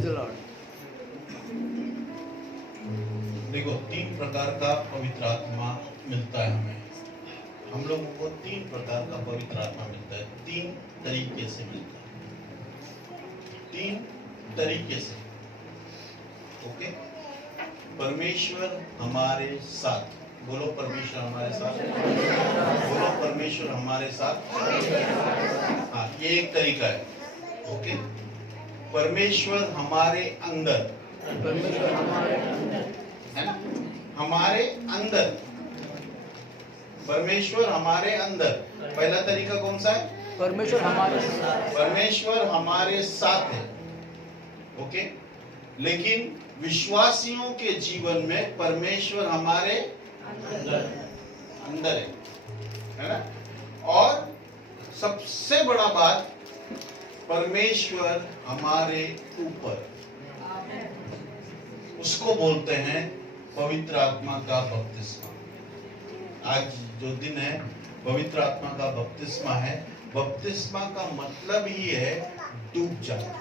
Praise the Lord. देखो, 3 प्रकार का पवित्र आत्मा मिलता है हमें। हम लोगों को 3 प्रकार का पवित्र आत्मा मिलता है, 3 तरीके से मिलता है, 3 तरीके से। ओके, परमेश्वर हमारे साथ, बोलो परमेश्वर हमारे साथ, बोलो परमेश्वर हमारे साथ। हाँ, ये एक तरीका है। ओके, परमेश्वर हमारे अंदर, परमेश्वर हमारे अंदर है ना, हमारे अंदर, परमेश्वर हमारे अंदर। पहला तरीका कौन सा है? परमेश्वर हमारे साथ, परमेश्वर हमारे साथ है। ओके, लेकिन विश्वासियों के जीवन में परमेश्वर हमारे अंदर है ना। और सबसे बड़ा बात, परमेश्वर हमारे ऊपर, उसको बोलते हैं पवित्र आत्मा का बपतिस्मा। आज जो दिन है पवित्र आत्मा का बपतिस्मा है। बपतिस्मा का मतलब ही है डूब जाना।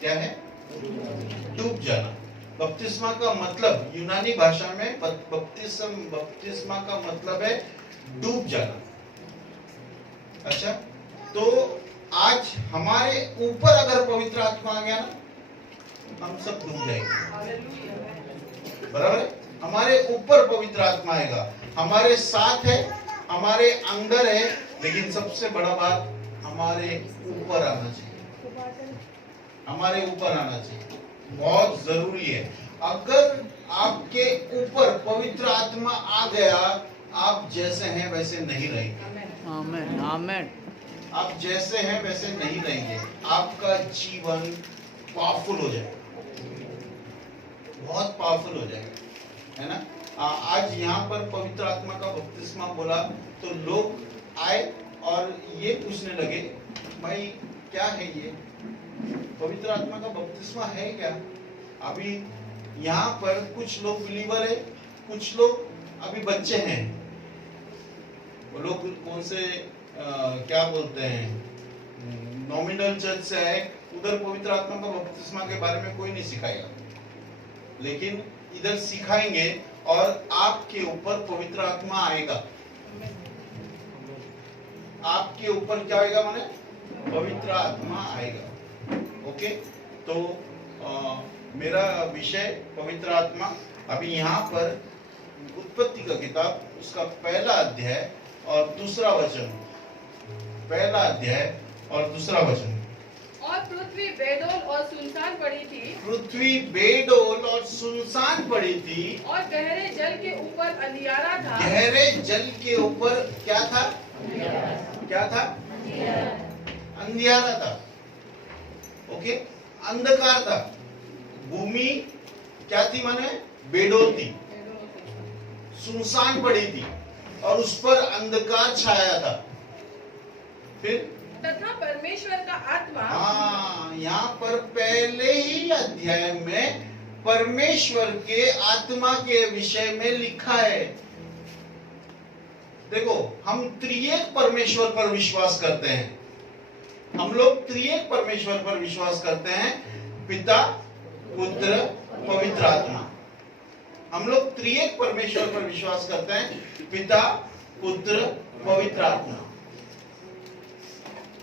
क्या है? डूब जाना। बपतिस्मा का मतलब यूनानी भाषा में बपतिस्मा का मतलब है डूब जाना। अच्छा, तो आज हमारे ऊपर अगर पवित्र आत्मा आ गया ना, हम सब डूब जाएंगे। बराबर है? हमारे ऊपर पवित्र आत्मा आएगा, हमारे साथ है, हमारे अंदर है, लेकिन सबसे बड़ा बात हमारे ऊपर आना चाहिए। हमारे ऊपर आना चाहिए, बहुत जरूरी है। अगर आपके ऊपर पवित्र आत्मा आ गया, आप जैसे हैं वैसे नहीं रहेंगे। आमेन आमेन। आप जैसे हैं वैसे नहीं रहेंगे। आपका जीवन पावरफुल हो जाएगा, बहुत पावरफुल हो जाएगा, है ना। आज यहाँ पर पवित्र आत्मा का बपतिस्मा बोला तो लोग आए और ये पूछने लगे, भाई क्या है ये पवित्र आत्मा का बपतिस्मा है क्या? अभी यहाँ पर कुछ लोग बिलीवर है, कुछ लोग अभी बच्चे हैं। वो लोग कौन से क्या बोलते हैं, नॉमिनल चर्च से आए, उधर पवित्र आत्मा का बपतिस्मा के बारे में कोई नहीं सिखाएगा, लेकिन इधर सिखाएंगे और आपके ऊपर पवित्र आत्मा आएगा। आपके ऊपर क्या आएगा? माने पवित्र आत्मा आएगा। ओके, तो मेरा विषय पवित्र आत्मा। अभी यहाँ पर उत्पत्ति का किताब, उसका पहला अध्याय और दूसरा वचन, पहला अध्याय और दूसरा वचन। और पृथ्वी बेडौल और सुनसान पड़ी थी। पृथ्वी बेडौल और सुनसान पड़ी थी। और गहरे जल के ऊपर अंधियारा था। गहरे जल के ऊपर क्या था? क्या था? अंधियारा था। ओके, अंधकार था। भूमि क्या थी? माने बेडौल थी, सुनसान पड़ी थी और उस पर अंधकार छाया था। फिर तथा परमेश्वर का आत्मा, हाँ, यहाँ पर पहले ही अध्याय में परमेश्वर के आत्मा के विषय में लिखा है। देखो, हम त्रिएक परमेश्वर पर विश्वास करते हैं। हम लोग त्रिएक परमेश्वर पर विश्वास करते हैं, पिता, पुत्र, पवित्र आत्मा। हम लोग त्रिएक परमेश्वर पर विश्वास करते हैं, पिता, पुत्र, पवित्र आत्मा।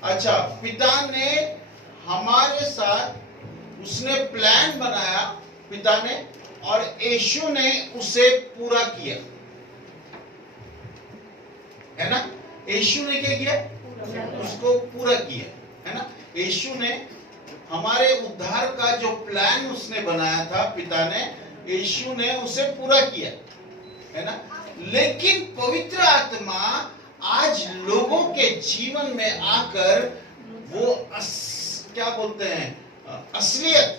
अच्छा, पिता ने हमारे साथ उसने प्लान बनाया, पिता ने, और यीशु ने उसे पूरा किया, है ना। यीशु ने क्या किया? उसको पूरा किया, है ना। यीशु ने हमारे उद्धार का जो प्लान उसने बनाया था, पिता ने, यीशु ने उसे पूरा किया, है ना। लेकिन पवित्र आत्मा आज लोगों के जीवन में आकर वो क्या बोलते हैं, असलियत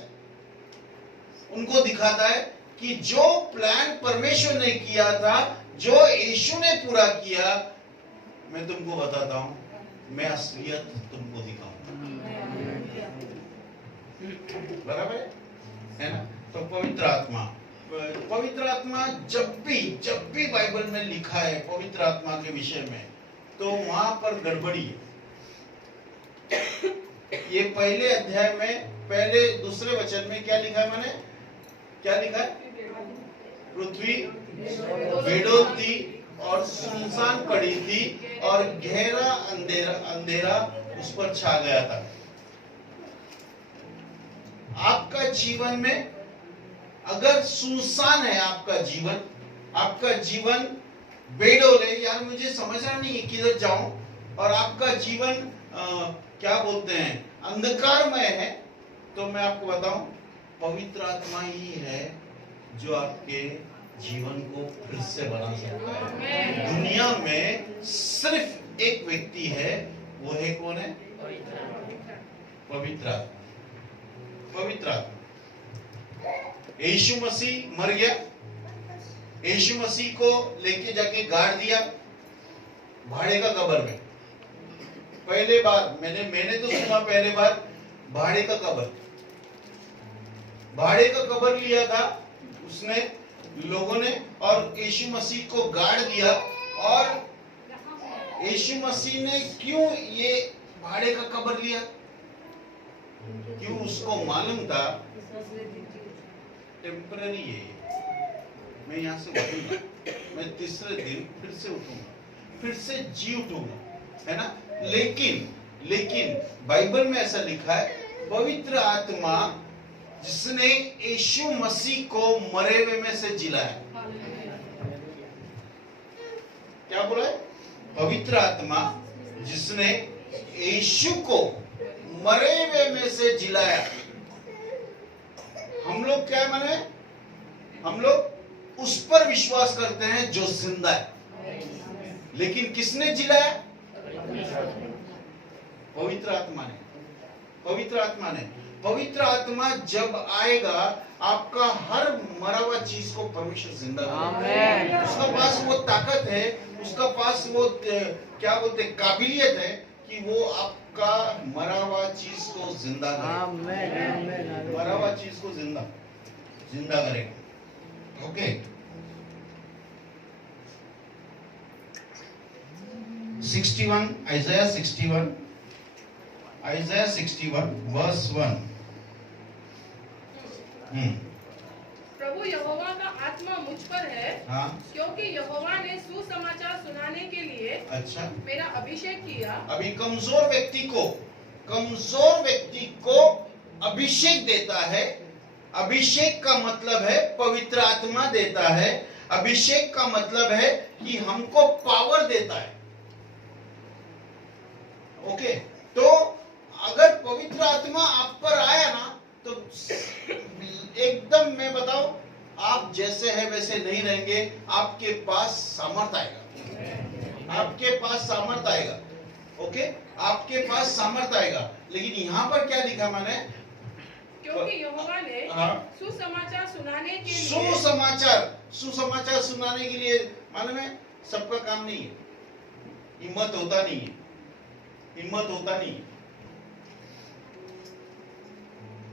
उनको दिखाता है कि जो प्लान परमेश्वर ने किया था, जो यीशु ने पूरा किया, मैं तुमको बताता हूं, मैं असलियत तुमको दिखाऊंगा। बराबर है ना। तो पवित्र आत्मा जब भी बाइबल में लिखा है पवित्र आत्मा के विषय में, तो वहां पर गड़बड़ी है। ये पहले अध्याय में पहले दूसरे वचन में क्या लिखा है? मैंने क्या लिखा है? पृथ्वी बेडोल थी और सुनसान पड़ी थी और गहरा अंधेरा अंधेरा उस पर छा गया था। आपका जीवन में अगर सुनसान है आपका जीवन बेडोल है, यार मुझे समझना नहीं है किधर जाऊं, और आपका जीवन क्या बोलते हैं अंधकारमय है, तो मैं आपको बताऊं पवित्र आत्मा ही है जो आपके जीवन को फिर से बना सकता है। दुनिया में सिर्फ एक व्यक्ति है, वो है कौन है? पवित्र आत्मा। पवित्र आत्मा। यीशु मसीह मर गया, यीशु मसीह को लेके जाके गाड़ दिया भाड़े का कब्र में। पहले बार मैंने तो सुना पहले बार भाड़े का कब्र लिया था उसने, लोगों ने, और यीशु मसीह को गाड़ दिया। और यीशु मसीह ने क्यों ये भाड़े का कब्र लिया? क्यों? उसको मालूम था टेम्पररी है, मैं यहाँ से उठूंगा, मैं तीसरे दिन फिर से उठूंगा, फिर से जी उठूंगा, है ना? लेकिन बाइबल में ऐसा लिखा है पवित्र आत्मा जिसने यीशु मसीह को मरे हुए में से जिलाया। क्या बोला है? पवित्र आत्मा जिसने यीशु को मरे हुए में से जिलाया। हम लोग क्या माने? हम लोग उस पर विश्वास करते हैं जो जिंदा है, लेकिन किसने जिलाया? पवित्र आत्मा ने। पवित्र आत्मा जब आएगा आपका हर मरा हुआ चीज को परमेश्वर जिंदा करेगा। उसका पास वो ताकत है, उसका पास वो क्या बोलते काबिलियत है कि वो आपका मरा हुआ चीज को जिंदा करेगा। मरा हुआ चीज को जिंदा करेगा। Okay, 61 Isaiah 61 verse 1। प्रभु यहोवा का आत्मा मुझ पर है, हाँ, क्योंकि यहोवा ने सुसमाचार सुनाने के लिए अच्छा, मेरा अभिषेक किया। अभी कमजोर व्यक्ति को अभिषेक देता है। अभिषेक का मतलब है पवित्र आत्मा देता है। अभिषेक का मतलब है कि हमको पावर देता है। ओके, तो अगर पवित्र आत्मा आप पर आया ना, तो एकदम मैं बताऊं, आप जैसे है वैसे नहीं रहेंगे। आपके पास सामर्थ आएगा। ओके, आपके पास सामर्थ आएगा। लेकिन यहाँ पर क्या लिखा मैंने? क्योंकि यहोवा ने सुसमाचार सुनाने के लिए सुसमाचार सुनाने के लिए, मालूम है सबका काम नहीं है, हिम्मत होता नहीं है।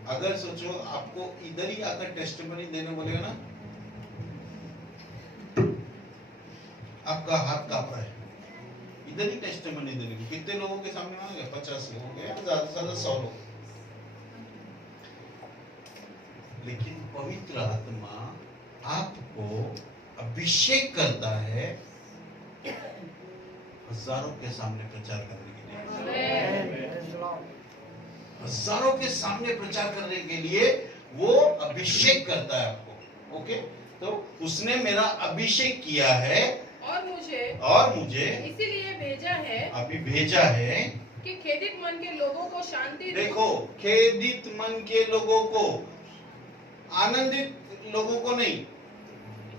अगर सोचो आपको इधर ही आकर टेस्टिमनी देने बोलेगा ना, आपका हाथ कांप रहा है, इधर ही टेस्टिमनी देने की। कितने लोगों के सामने मांगे? 50 लोगों के, ज्यादा से ज्यादा 100 लोग। लेकिन पवित्र आत्मा आपको अभिषेक करता है हजारों के सामने प्रचार करने के लिए। हजारों के सामने प्रचार करने के लिए वो अभिषेक करता है आपको। ओके, तो उसने मेरा अभिषेक किया है और मुझे इसीलिए भेजा है कि खेदित मन के लोगों को शांति। देखो, खेदित मन के लोगों को, आनंदित लोगों को नहीं,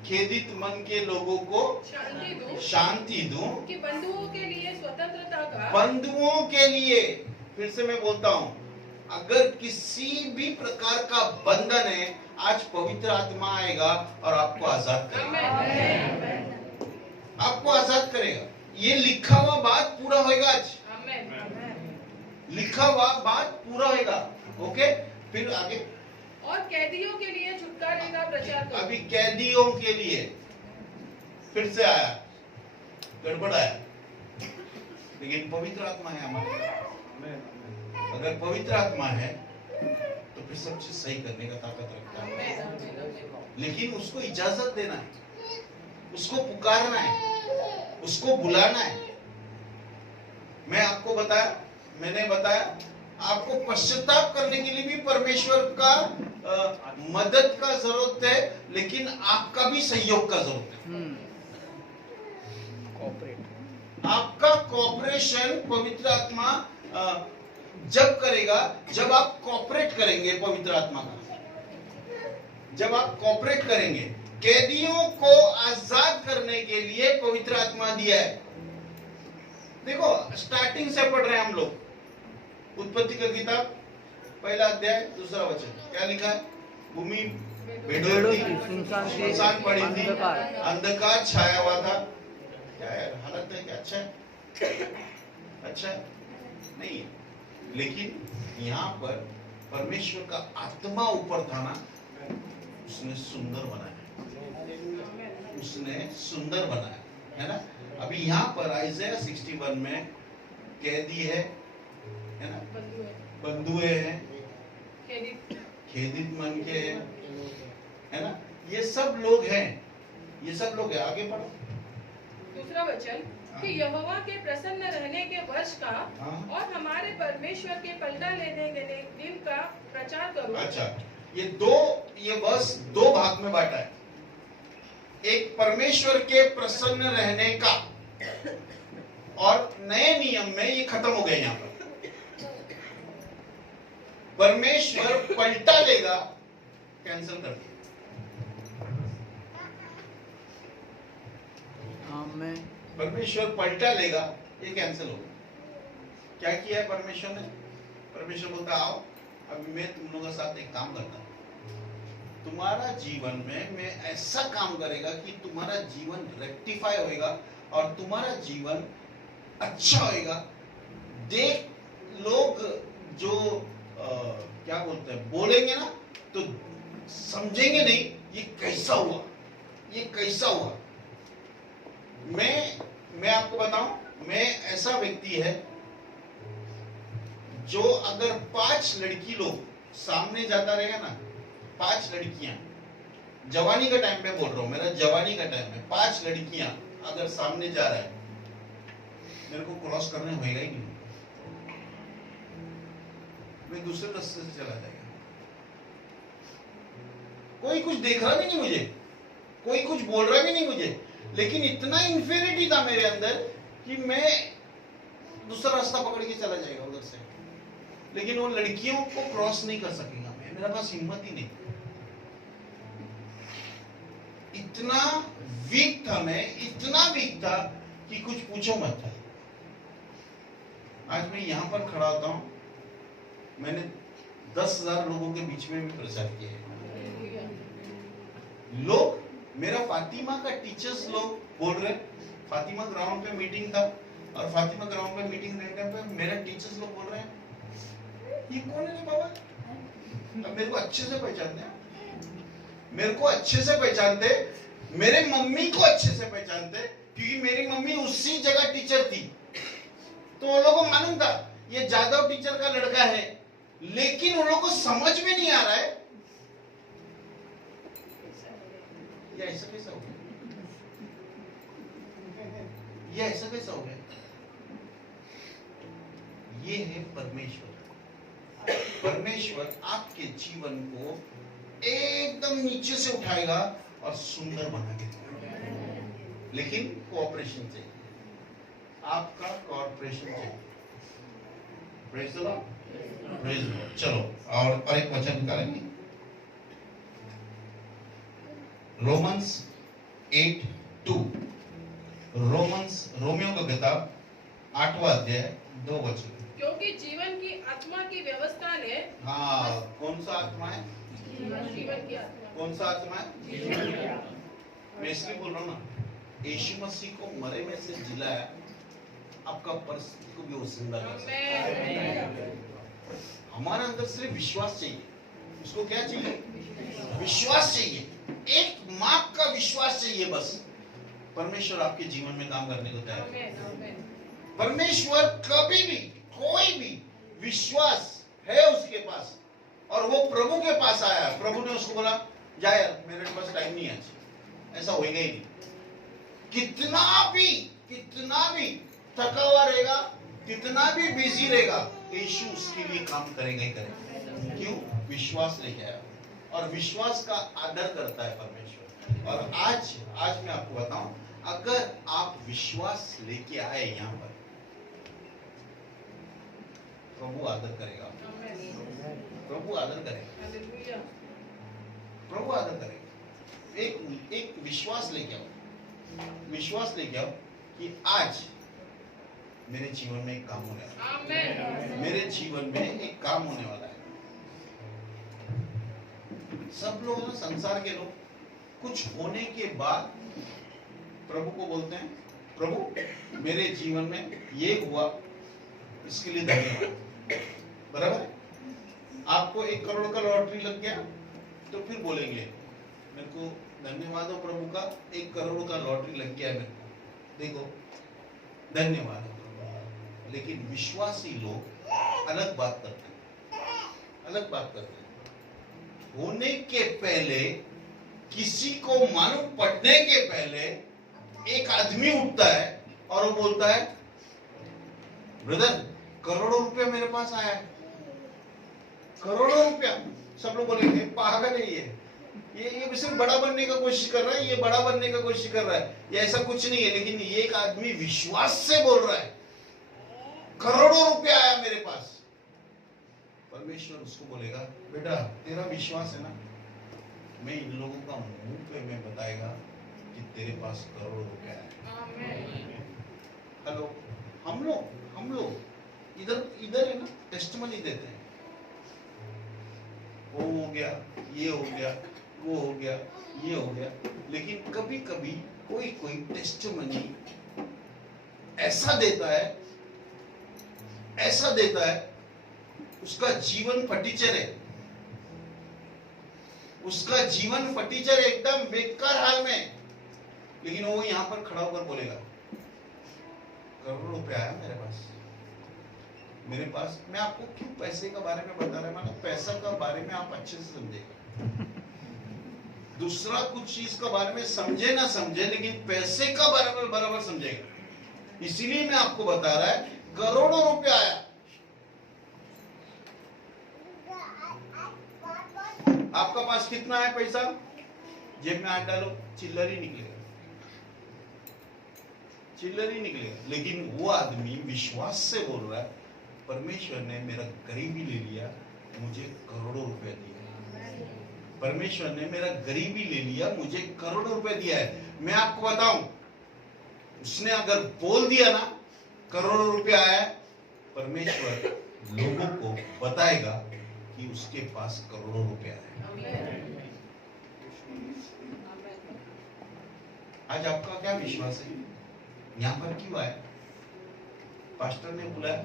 खेदित मन के लोगों को शांति दूं, कि बंधुओं के लिए स्वतंत्रता का, बंधुओं के लिए, फिर से मैं बोलता हूं, अगर किसी भी प्रकार का बंधन है, आज पवित्र आत्मा आएगा और आपको आजाद करेगा। ये लिखा हुआ बात पूरा होगा आज। लिखा हुआ बात पूरा होगा। ओके, फिर आगे। और कैदियों के लिए छुटकारे का प्रचार करो। अभी कैदियों के लिए फिर से आया, गड़बड़ आया, लेकिन पवित्र आत्मा है हमारे। अगर पवित्र आत्मा है तो फिर सब चीज सही करने का ताकत रखता है। लेकिन उसको इजाजत देना है, उसको पुकारना है, उसको बुलाना है। मैंने बताया आपको पश्चाताप करने के लिए भी परमेश्वर का मदद का जरूरत है, लेकिन आपका भी सहयोग का जरूरत है। कॉपरेट आपका कॉपरेशन पवित्र आत्मा जब करेगा जब आप कॉपरेट करेंगे पवित्र आत्मा का, जब आप कॉपरेट करेंगे। कैदियों को आजाद करने के लिए पवित्र आत्मा दिया है। देखो स्टार्टिंग से पढ़ रहे हैं हम लोग, उत्पत्ति का किताब पहला अध्याय दूसरा वचन, क्या लिखा है? भूमि भेड़ों थी, सुनसान पड़ी थी, अंधकार छाया हुआ था। क्या यार हालत है? क्या अच्छा है? अच्छा है? नहीं है। लेकिन यहाँ पर परमेश्वर का आत्मा ऊपर था ना, उसने सुंदर बनाया, उसने सुंदर बनाया, है ना। अभी यहाँ पर आइज़ाया 61 में कैदी है ना, बंधुए हैं, खेदित मन के है ना, ये सब लोग हैं, ये सब लोग हैं। आगे पढ़ो दूसरा वचन कि यहोवा के प्रसन्न रहने के वर्ष का और हमारे परमेश्वर के पलटा लेने के दिन का प्रचार करो। अच्छा, ये वर्ष दो भाग में बांटा है। एक परमेश्वर के प्रसन्न रहने का, और नए नियम में ये खत्म हो गए। यहाँ पर परमेश्वर पलटा लेगा, कैंसिल कर दिया। आमेन। परमेश्वर पलटा लेगा, ये कैंसिल होगा। क्या किया है परमेश्वर ने? परमेश्वर बोलता आओ, अभी मैं तुम लोगों के साथ एक काम करता हूं। तुम्हारा जीवन में मैं ऐसा काम करेगा कि तुम्हारा जीवन रेक्टिफाई होएगा और तुम्हारा जीवन अच्छा होएगा। देख लोग जो क्या बोलते हैं, बोलेंगे ना तो समझेंगे नहीं ये कैसा हुआ, ये कैसा हुआ। मैं आपको बताऊं, मैं ऐसा व्यक्ति है जो अगर 5 लड़की लोग सामने जाता रहेगा ना, 5 लड़कियां, जवानी का टाइम पे बोल रहा हूं, मेरा जवानी का टाइम है, 5 लड़कियां अगर सामने जा रहा है, मेरे को क्रॉस करने होएगा ही नहीं, मैं दूसरे रास्ते से चला जाएगा। कोई कुछ देख रहा भी नहीं मुझे, कोई कुछ बोल रहा भी नहीं मुझे, लेकिन इतना इंफीरियरिटी था मेरे अंदर कि मैं दूसरा रास्ता पकड़ के चला जाएगा उधर से। लेकिन वो लड़कियों को क्रॉस नहीं कर सकेगा, मेरे पास हिम्मत ही नहीं। इतना वीक था मैं, इतना वीक था कि कुछ पूछो मत। आज मैं यहां पर खड़ा होता हूं, मैंने 10,000 लोगों के बीच में भी प्रचार किया है। लोग, मेरा फातिमा का टीचर्स लोग बोल रहे, फातिमा ग्राउंड पे मीटिंग था, और फातिमा ग्राउंड पे मीटिंग रहने पे मेरा टीचर्स लोग बोल रहे हैं ये कौन है बाबा। अब मेरे को अच्छे से पहचानते हैं, मेरे को अच्छे से पहचानते, मेरे मम्मी को अच्छे से पहचानते, क्योंकि मेरी मम्मी उसी जगह टीचर थी। तो वो लोगों को मालूम था ये जादव टीचर का लड़का है, लेकिन उन लोगों को समझ में नहीं आ रहा है ये ऐसा कैसा हो गया, ये ऐसा कैसा हो गया। ये है परमेश्वर। परमेश्वर आपके जीवन को एकदम नीचे से उठाएगा और सुंदर बना के देगा, लेकिन कोऑपरेशन चाहिए, आपका कोऑपरेशन चाहिए। Praise the Lord, praise the Lord. चलो और एक वचन निकालेंगे, रोमन्स 8:2। रोमियो का किताब 8वां अध्याय 2 वचन। क्योंकि जीवन की आत्मा की व्यवस्था ने, हाँ, कौन सा आत्मा है? जीवन की आत्मा, कौन सा आत्मा है? मैं इसलिए बोल रहा हूँ ना, यीशु मसीह को मरे में से जिलाया, आपका परिस्थिति को भी वो जिंदा कर सकता है। हमारे अंदर सिर्फ विश्वास चाहिए। उसको क्या चाहिए? विश्वास चाहिए, एक माप का विश्वास चाहिए बस। परमेश्वर आपके जीवन में काम करने को तैयार है। परमेश्वर कभी भी कोई भी विश्वास है उसके पास और वो प्रभु के पास आया, प्रभु ने उसको बोला जा यार मेरे पास टाइम नहीं है आज, ऐसा होएगा ही नहीं। कितना भी थका हुआ रहेगा, कितना भी बिजी रहेगा, यीशु उसके लिए काम करेगा ही करेगा। क्यों? विश्वास लेके आया और विश्वास का आदर करता है परमेश्वर। और आज मैं आपको बताऊं, अगर आप विश्वास लेके आए यहाँ पर, प्रभु आदर करेगा, प्रभु आदर करेगा, प्रभु आदर करेगा। एक विश्वास लेके आओ, विश्वास लेके आओ कि आज मेरे जीवन में एक काम होने वाला है, मेरे जीवन में एक काम होने वाला है। सब लोग ना, संसार के लोग कुछ होने के बाद प्रभु को बोलते हैं, प्रभु मेरे जीवन में ये हुआ, इसके लिए धन्यवाद। बराबर है? आपको 1 करोड़ का लॉटरी लग गया तो फिर बोलेंगे मेरे को धन्यवाद हो प्रभु का, 1 करोड़ का लॉटरी लग गया मेरे को, देखो धन्यवाद हो प्रभु। लेकिन विश्वासी लोग अलग बात करते हैं, अलग बात करते हैं। होने के पहले, किसी को मालूम पड़ने के पहले एक आदमी उठता है और वो बोलता है ब्रदर करोड़ों रुपया मेरे पास आया है, करोड़ों रुपया। सब लोग बोलेंगे पागल है ये सिर्फ बड़ा बनने का कोशिश कर रहा है, ये बड़ा बनने का कोशिश कर रहा है, ये ऐसा कुछ नहीं है। लेकिन ये एक आदमी विश्वास से बोल रहा है करोड़ों रुपया आया मेरे पास। परमेश्वर उसको बोलेगा बेटा तेरा विश्वास है ना, मैं इन लोगों का मुंह पे मैं बताएगा कि तेरे पास करोड़ों रुपया है। हेलो, हम लोग इधर है ना, टेस्टमनी देते हैं, वो हो गया, ये हो गया, वो हो गया, ये हो गया। लेकिन कभी कभी कोई टेस्टमनी ऐसा देता है, उसका जीवन फटीचर है, उसका जीवन फटीचर एकदम बेकार हाल में, लेकिन वो यहां पर खड़ा होकर बोलेगा करोड़ों रुपया आया मेरे पास। मैं आपको क्यों पैसे के बारे में बता रहा हूं, पैसा का बारे में आप अच्छे से समझेगा, दूसरा कुछ चीज के बारे में समझे ना समझे, लेकिन पैसे का बारे में बराबर समझेगा। इसीलिए मैं आपको बता रहा है करोड़ों रुपया आया। आपका पास कितना है पैसा, जेब में हाथ डालो, चिल्लर ही निकलेगा। लेकिन वो आदमी विश्वास से बोल रहा है परमेश्वर ने मेरा गरीबी ले लिया, मुझे करोड़ों रुपए दिए। परमेश्वर ने मेरा गरीबी ले लिया, मुझे करोड़ों रुपए दिया है। मैं आपको बताऊं, उसने अगर बोल दिया ना करोड़ों रुपया आया, परमेश्वर लोगों को बताएगा कि उसके पास करोड़ों रुपया है। आज आपका क्या विश्वास है? यहां पर क्यों आए? पास्टर ने बुलाया,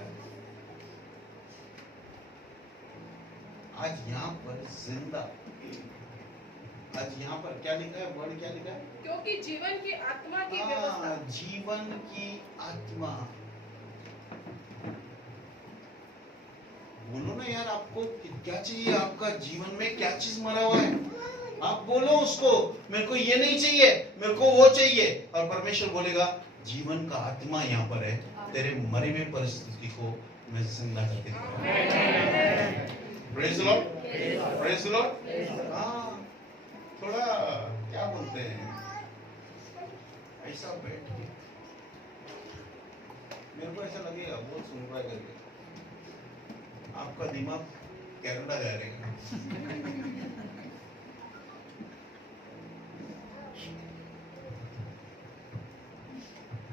आज यहाँ पर जिंदा, आज यहाँ पर क्या लिखा है, वर्ड क्या लिखा है? क्योंकि जीवन की आत्मा की व्यवस्था, जीवन की आत्मा। बोलो ना यार, आपको क्या चाहिए? आपका जीवन में क्या चीज मरा हुआ है? आप बोलो उसको, मेरे को ये नहीं चाहिए, मेरे को वो चाहिए। और परमेश्वर बोलेगा जीवन का आत्मा यहाँ पर है, तेरे मरे हुए परिस्थिति को मैं जिंदा करके दूंगा। Praise the Lord, praise the Lord. हाँ, थोड़ा क्या बोलते हैं, ऐसा बैठ के मेरे को ऐसा लगेगा बहुत सुन रहा है करके, आपका दिमाग कनाडा जा रहेगा।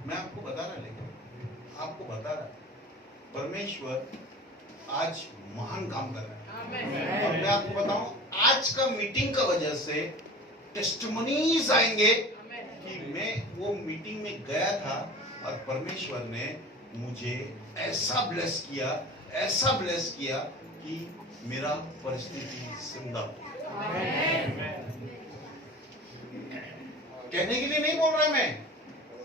मैं आपको बता रहा, लेकिन आपको बता रहा परमेश्वर आज महान काम कर रहा है। और मैं आपको बताऊं, आज का मीटिंग का वजह से टेस्टिमनीज आएंगे कि मैं वो मीटिंग में गया था और परमेश्वर ने मुझे ऐसा ब्लेस किया, ऐसा ब्लेस किया कि मेरा परिस्थिति जिंदा हो गया। कहने के लिए नहीं बोल रहा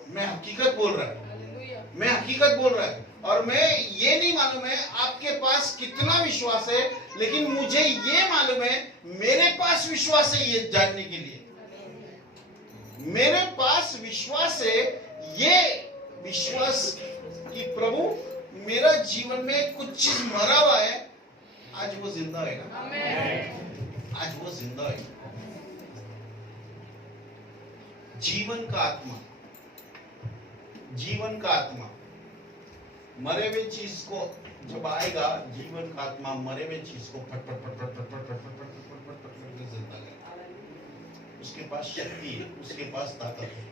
मैं हकीकत बोल रहा हूं। मैं हकीकत बोल रहा है, और मैं ये नहीं मालूम है आपके पास कितना विश्वास है, लेकिन मुझे ये मालूम है मेरे पास विश्वास है ये जानने के लिए। मेरे पास विश्वास है, ये विश्वास कि प्रभु मेरा जीवन में कुछ चीज मरा हुआ है, आज वो जिंदा होगा, आज वो जिंदा होगा। जीवन का आत्मा, जीवन का आत्मा मरे हुए चीज को जब आएगा, जीवन का आत्मा मरे हुए चीज को फट फट फट फट फट फट फट फट फट फट फट फट फट जिंदा करेगा। उसके पास शक्ति है, उसके पास ताकत है।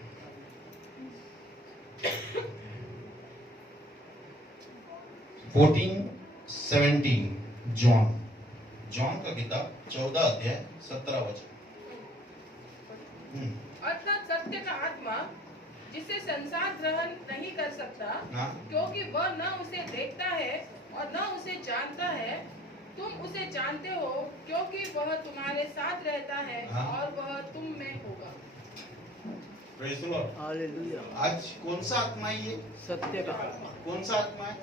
14:17 जॉन का किताब 14 अध्याय 17 वचन। अर्थात सत्य का आत्मा जिसे संसार ग्रहण नहीं कर सकता, क्योंकि वह न उसे देखता है और न उसे जानता है। तुम उसे जानते हो क्योंकि वह तुम्हारे साथ रहता है और वह तुम में होगा। Praise the Lord. हालेलुया। आज कौन सा आत्मा है ये? सत्य का आत्मा। कौन सा आत्मा है?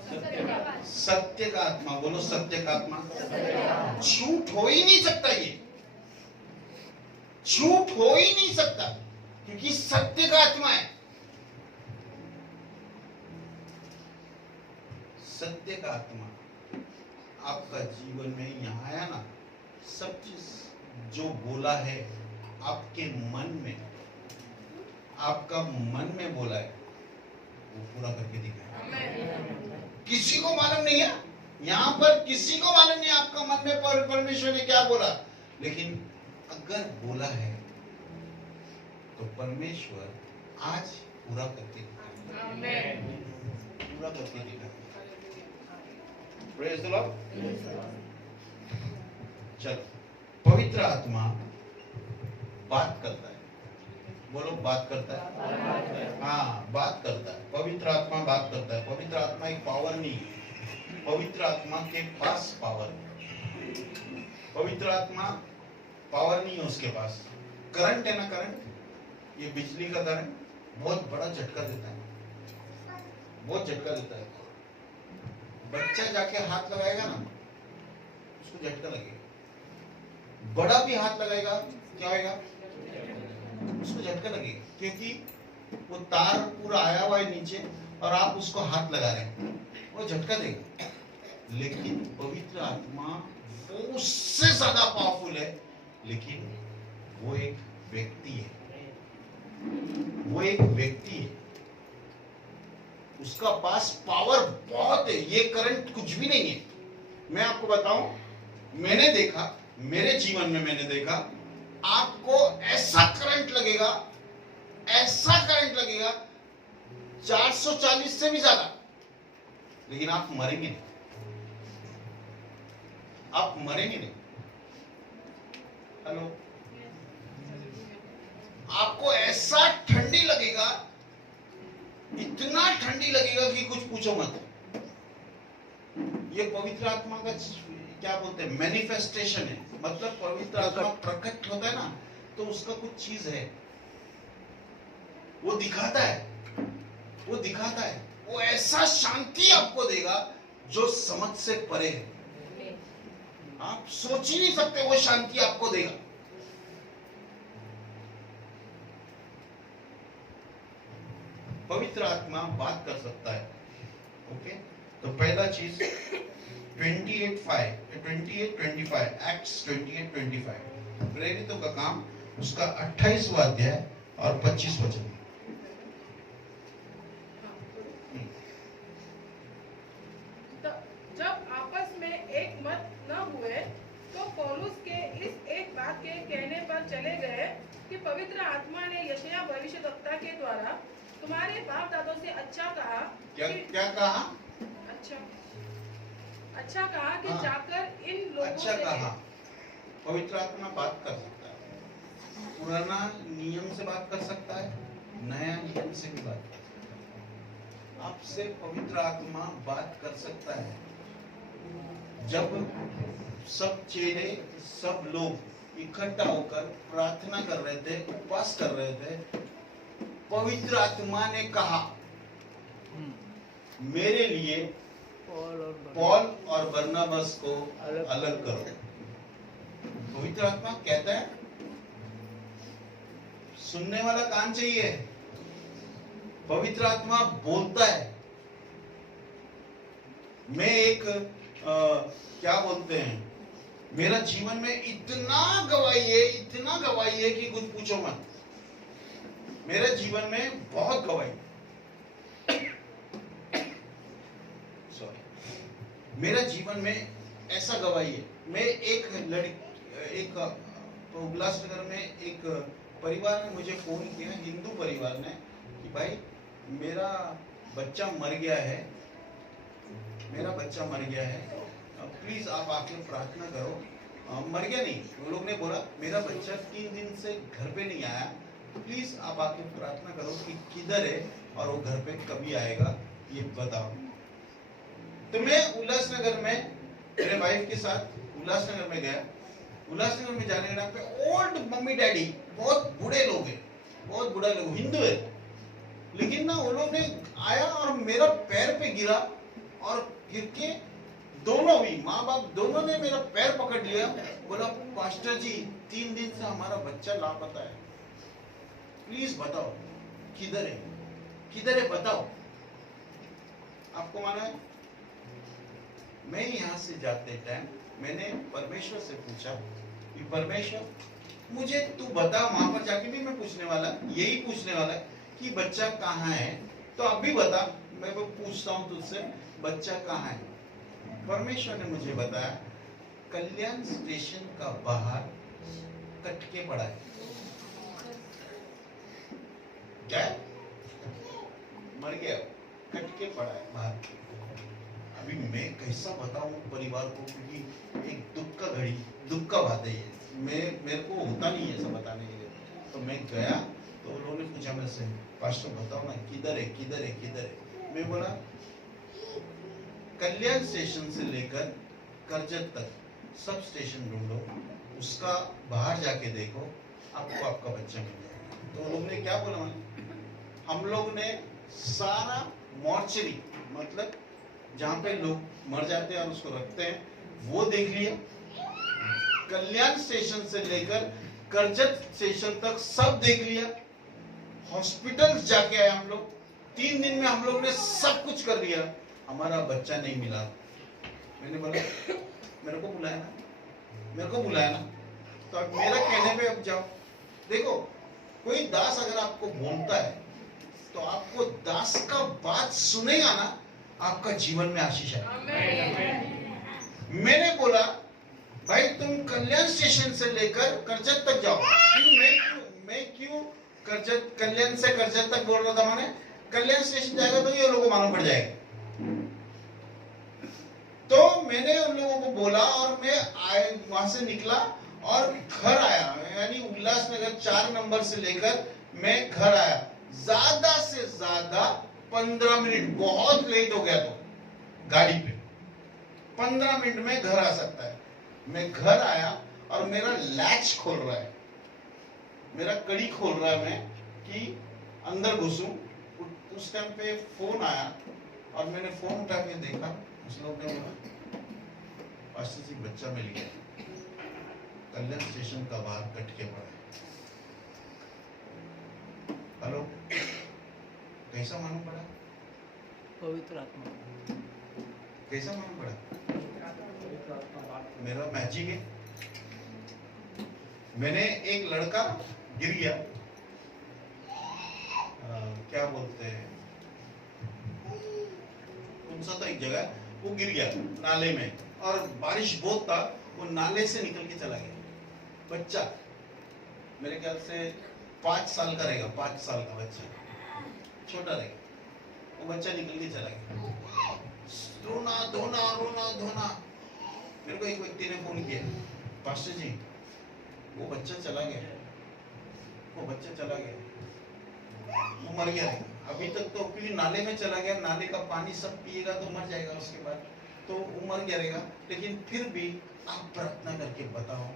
सत्य का आत्मा। बोलो सत्य का आत्मा। झूठ हो ही नहीं सकता, ये झूठ हो ही नहीं सकता, क्योंकि सत्य का आत्मा है। सत्य का आत्मा आपका जीवन में यहाँ आया ना, सब चीज जो बोला है आपके मन में, आपका मन में बोला है, वो पूरा करके दिखाया। किसी को मालूम नहीं है, यहाँ पर किसी को मालूम नहीं आपका मन में परमेश्वर ने क्या बोला, लेकिन अगर बोला है तो परमेश्वर आज पूरा करके दिखाएगा, पूरा करके दिखाएगा। Praise the Lord. चलो, पवित्र आत्मा बात करता है। बोलो बात करता है। हाँ, बात करता है। पवित्र आत्मा बात करता है। पवित्र आत्मा एक पावर नहीं है, पवित्र आत्मा के पास पावर है। पवित्र आत्मा पावर नहीं है उसके पास। करंट है ना, करंट, ये बिजली का करंट बहुत बड़ा झटका देता है, बहुत झटका देता है। बच्चा जाके हाथ लगाएगा ना, उसको झटका लगेगा। बड़ा भी हाथ लगाएगा, क्या होगा? उसको झटका लगेगा, क्योंकि वो तार पूरा आया हुआ है नीचे और आप उसको हाथ लगा रहे हैं, वो झटका देगा। लेकिन पवित्र आत्मा वो उससे ज्यादा पावरफुल है, लेकिन वो एक व्यक्ति है, वो एक व्यक्ति है, उसका पास पावर बहुत है। ये करंट कुछ भी नहीं है। मैं आपको बताऊं, मैंने देखा, मेरे जीवन में मैंने देखा, आपको ऐसा करंट लगेगा, ऐसा करंट लगेगा 440 से भी ज्यादा, लेकिन आप मरेंगे नहीं, आप मरेंगे नहीं। हेलो, आपको ऐसा ठंडी लगेगा, इतना ठंडी लगेगा कि कुछ पूछो मत। ये पवित्र आत्मा का क्या बोलते हैं, मैनिफेस्टेशन है। मतलब पवित्र आत्मा प्रकट होता है ना, तो उसका कुछ चीज है, वो दिखाता है, वो दिखाता है। वो ऐसा शांति आपको देगा जो समझ से परे है, आप सोच ही नहीं सकते वो शांति आपको देगा। पवित्र आत्मा बात कर सकता है। ओके, तो पहला चीज 28:25 एक्ट्स 28:25 प्रेरितों का काम, उसका 28वां अध्याय और 25 वचन। जब आपस में एक मत न हुए तो पौलुस के इस एक बात के कहने पर चले गए कि पवित्र आत्मा ने यशायाह भविष्यद्वक्ता के द्वारा तुम्हारे बाप दादों से अच्छा कहा। क्या कहा? अच्छा कहा कि जाकर इन लोगों अच्छा से कहा। पवित्र आत्मा बात कर सकता है, पुराना नियम से बात कर सकता है, नया नियम से भी बात कर सकता है। आपसे पवित्र आत्मा बात कर सकता है। जब सब चेले, सब लोग इकट्ठा होकर प्रार्थना कर रहे थे, उपवास कर रहे थे, पवित्र आत्मा ने कहा, मेरे लिए पॉल और बरनबास को अलग करो। पवित्र आत्मा कहता है, सुनने वाला कान चाहिए। पवित्र आत्मा बोलता है। मैं एक क्या बोलते हैं, मेरा जीवन में इतना गवाही है कि कुछ पूछो मत। मेरे जीवन में बहुत गवाही, मेरा जीवन में ऐसा गवाही है। मैं एक उल्लासनगर में एक परिवार ने मुझे फोन किया, हिंदू परिवार ने, कि भाई मेरा बच्चा मर गया है, प्लीज आप आके प्रार्थना करो। मर गया नहीं, वो लोग ने बोला मेरा बच्चा 3 दिन से घर पे नहीं आया, प्लीज आप आके प्रार्थना करो कि किधर है और वो घर पे कभी आएगा, ये बताओ। तो मैं उल्लासनगर में मेरे वाइफ के साथ उल्लासनगर में गया। उल्लासनगर में जाने के टाइम पे ओल्ड मम्मी डैडी, बहुत बूढ़े लोग हैं, बहुत बूढ़ा लोग, हिंदू है, लेकिन ना वो लोग ने आया और मेरा पैर पे गिरा और गिर के दोनों भी माँ बाप दोनों ने मेरा पैर पकड़ लिया, बोला पास्टर जी 3 दिन से हमारा बच्चा लापता है, प्लीज बताओ किधर है बताओ। आपको माना है, मैं यहाँ से जाते टाइम मैंने परमेश्वर से पूछा कि परमेश्वर मुझे तू बता, वहां पर जाके भी मैं यही पूछने वाला कि बच्चा कहाँ है, तो अब भी बता, मैं पूछता हूँ तुझसे बच्चा कहाँ है। परमेश्वर ने मुझे बताया कल्याण स्टेशन का बाहर कटके पड़ा है। क्या है? मर गया, कटके पड़ा है बाहर। अभी मैं कैसा बताऊं परिवार को, क्योंकि एक दुख का बात है ये, मेरे को होता नहीं है ऐसा बताने के लिए। तो मैं गया तो उन्होंने पूछा मेरे से, पास्टर बताओ ना किधर है। मैं बोला कल्याण स्टेशन से लेकर करजत तक सब स्टेशन ढूंढो, उसका बाहर जाके देखो, आपको आपका बच्चा मिल जाएगा। तो लोग ने क्या बोला, हम लोग ने सारा मॉर्चरी, मतलब जहां पे लोग मर जाते हैं और उसको रखते हैं, वो देख लिया। कल्याण स्टेशन से लेकर करजत स्टेशन तक सब देख लिया। हॉस्पिटल जाके आए हम लोग, 3 दिन में हम लोग ने सब कुछ कर लिया, हमारा बच्चा नहीं मिला। मैंने बोला मेरे को बुलाया ना, तो अब मेरा कहने पे अब जाओ। देखो कोई दास अगर आपको बोलता है तो आपको दास का बात सुनेगा ना, आपका जीवन में आशीष है। मैंने बोला भाई तुम कल्याण स्टेशन से लेकर करजत तक जाओ। मैं क्यों कल्याण से करजत तक बोल रहा था, माने कल्याण स्टेशन जाएगा तो ये लोगों को मालूम पड़ जाएगा। तो मैंने उन लोगों को बोला और मैं वहां से निकला और घर आया, यानी उल्लासनगर 4 नंबर से लेकर मैं घर आया। ज्यादा से ज्यादा 15 मिनट, बहुत लेट हो गया तो गाड़ी पे 15 मिनट में घर आ सकता है। मैं घर आया और मेरा लैच खोल रहा है, मेरा कड़ी खोल रहा है मैं कि अंदर घुसूं। उस टाइम पे फोन आया और मैंने फोन उठा के देखा, उस लोग ने बोला पास्टर जी बच्चा मिल गया, कल्याण स्टेशन का बाहर कटके पड़ा है। हेलो, कैसा मालूम पड़ा? पवित्र आत्मा। कैसा मालूम पड़ा? मेरा मैजिक है। मैंने एक लड़का गिर गया, क्या बोलते हैं, कौन सा तो एक जगह, वो गिर गया नाले में और बारिश बहुत था, वो नाले से निकल के चला गया। बच्चा मेरे ख्याल से 5 साल का रहेगा, 5 साल का बच्चा, छोटा रहेगा। वो बच्चा निकल के चला गया। रोना धोना। मेरे को एक व्यक्ति ने फोन किया, पास्टर जी वो बच्चा चला गया, वो मर गया। अभी तक तो क्योंकि नाले में चला गया, नाले का पानी सब पिएगा तो मर जाएगा, उसके बाद तो वो मर गया रहेगा। लेकिन फिर भी आप प्रार्थना करके बताओ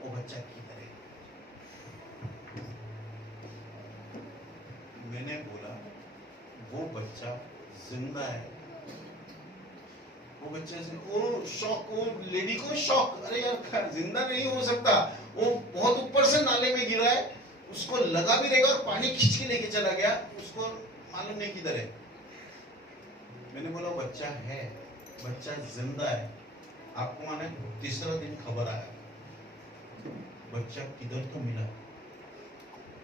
वो बच्चा किधर है। मैंने बोला वो बच्चा जिंदा है, वो बच्चे से वो शॉक, वो लेडी को शॉक, अरे यार जिंदा नहीं हो सकता, वो बहुत ऊपर से नाले में गिरा है, उसको लगा भी रहेगा और पानी खींच के लेके चला गया, उसको मालूम नहीं किधर है। मैंने बोला बच्चा है, बच्चा जिंदा है। आपको माने तीसरा दिन खबर आया बच्चा किधर तो मिला,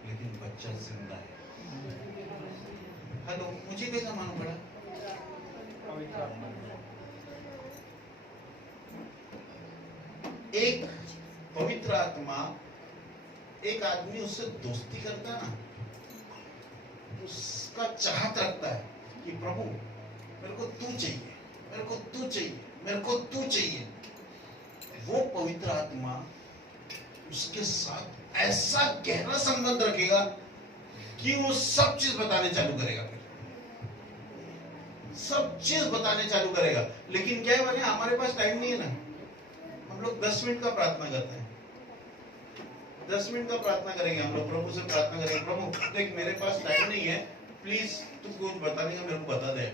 लेकिन बच्चा जिंदा है। हेलो, मुझे कैसा मालूम पड़ा? एक पवित्र आत्मा, एक आदमी उससे दोस्ती करता है ना, उसका चाहत रखता है कि प्रभु मेरे को तू चाहिए, मेरे को तू चाहिए, मेरे को तू चाहिए। वो पवित्र आत्मा उसके साथ ऐसा गहरा संबंध रखेगा कि वो सब चीज बताने चालू करेगा, फिर सब चीज बताने चालू करेगा। लेकिन क्या है, हमारे पास टाइम नहीं है ना। हम लोग 10 मिनट का प्रार्थना करते हैं, 10 मिनट का प्रार्थना करेंगे, हम लोग प्रभु से प्रार्थना करेंगे, प्रभु देख मेरे पास टाइम नहीं है, प्लीज तू कुछ बताने का मेरे को बता दे।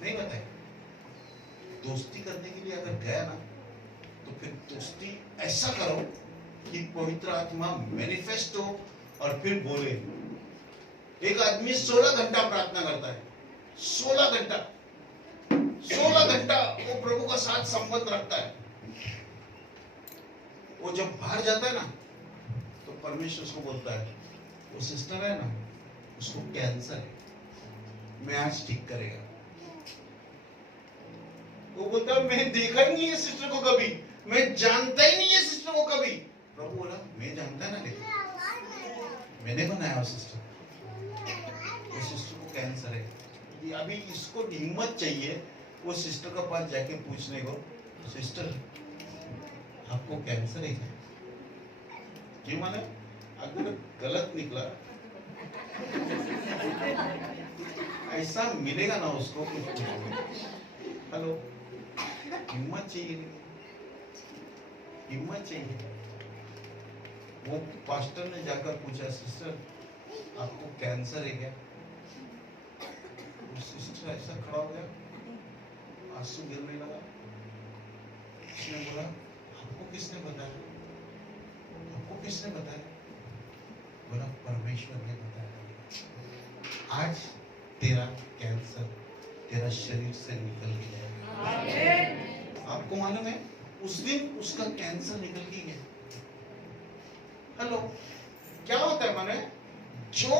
नहीं बताए। दोस्ती करने के लिए अगर गया ना, तो फिर दोस्ती ऐसा करो कि पवित्र आत्मा मैनिफेस्ट हो और फिर बोले। एक आदमी 16 घंटा प्रार्थना करता है, 16 घंटा वो प्रभु का साथ संबंध रखता है। वो जब बाहर जाता है ना, तो परमेश्वर उसको बोलता है, वो सिस्टर है ना, उसको कैंसर है, मैं आज ठीक करेगा। वो बोलता है मैं देखा ही नहीं है सिस्टर को कभी, मैं जानता ही नहीं है सिस्टर को कभी। प्रभु बोला मैं जानता ना, लेकिन मैंने बनाया वो सिस्टर को कैंसर है। अभी इसको हिम्मत चाहिए वो सिस्टर के पास जाके पूछने को, सिस्टर आपको कैंसर है क्या? क्यों माने अगर गलत निकला ऐसा मिलेगा ना उसको कुछ। हेलो, हिम्मत चाहिए, हिम्मत चाहिए। वो पास्टर ने जाकर पूछा, सिस्टर आपको कैंसर है क्या? सिस्टर ऐसा खड़ा हो गया, आंसू गिरने लगा। उसने बोला आपको किसने बताया? आपको किसने बताया? बोला परमेश्वर ने बताया। आज तेरा कैंसर तेरा शरीर से निकल गया। आपको मालूम है उस दिन उसका कैंसर निकल के गया। हेलो, क्या होता है माने जो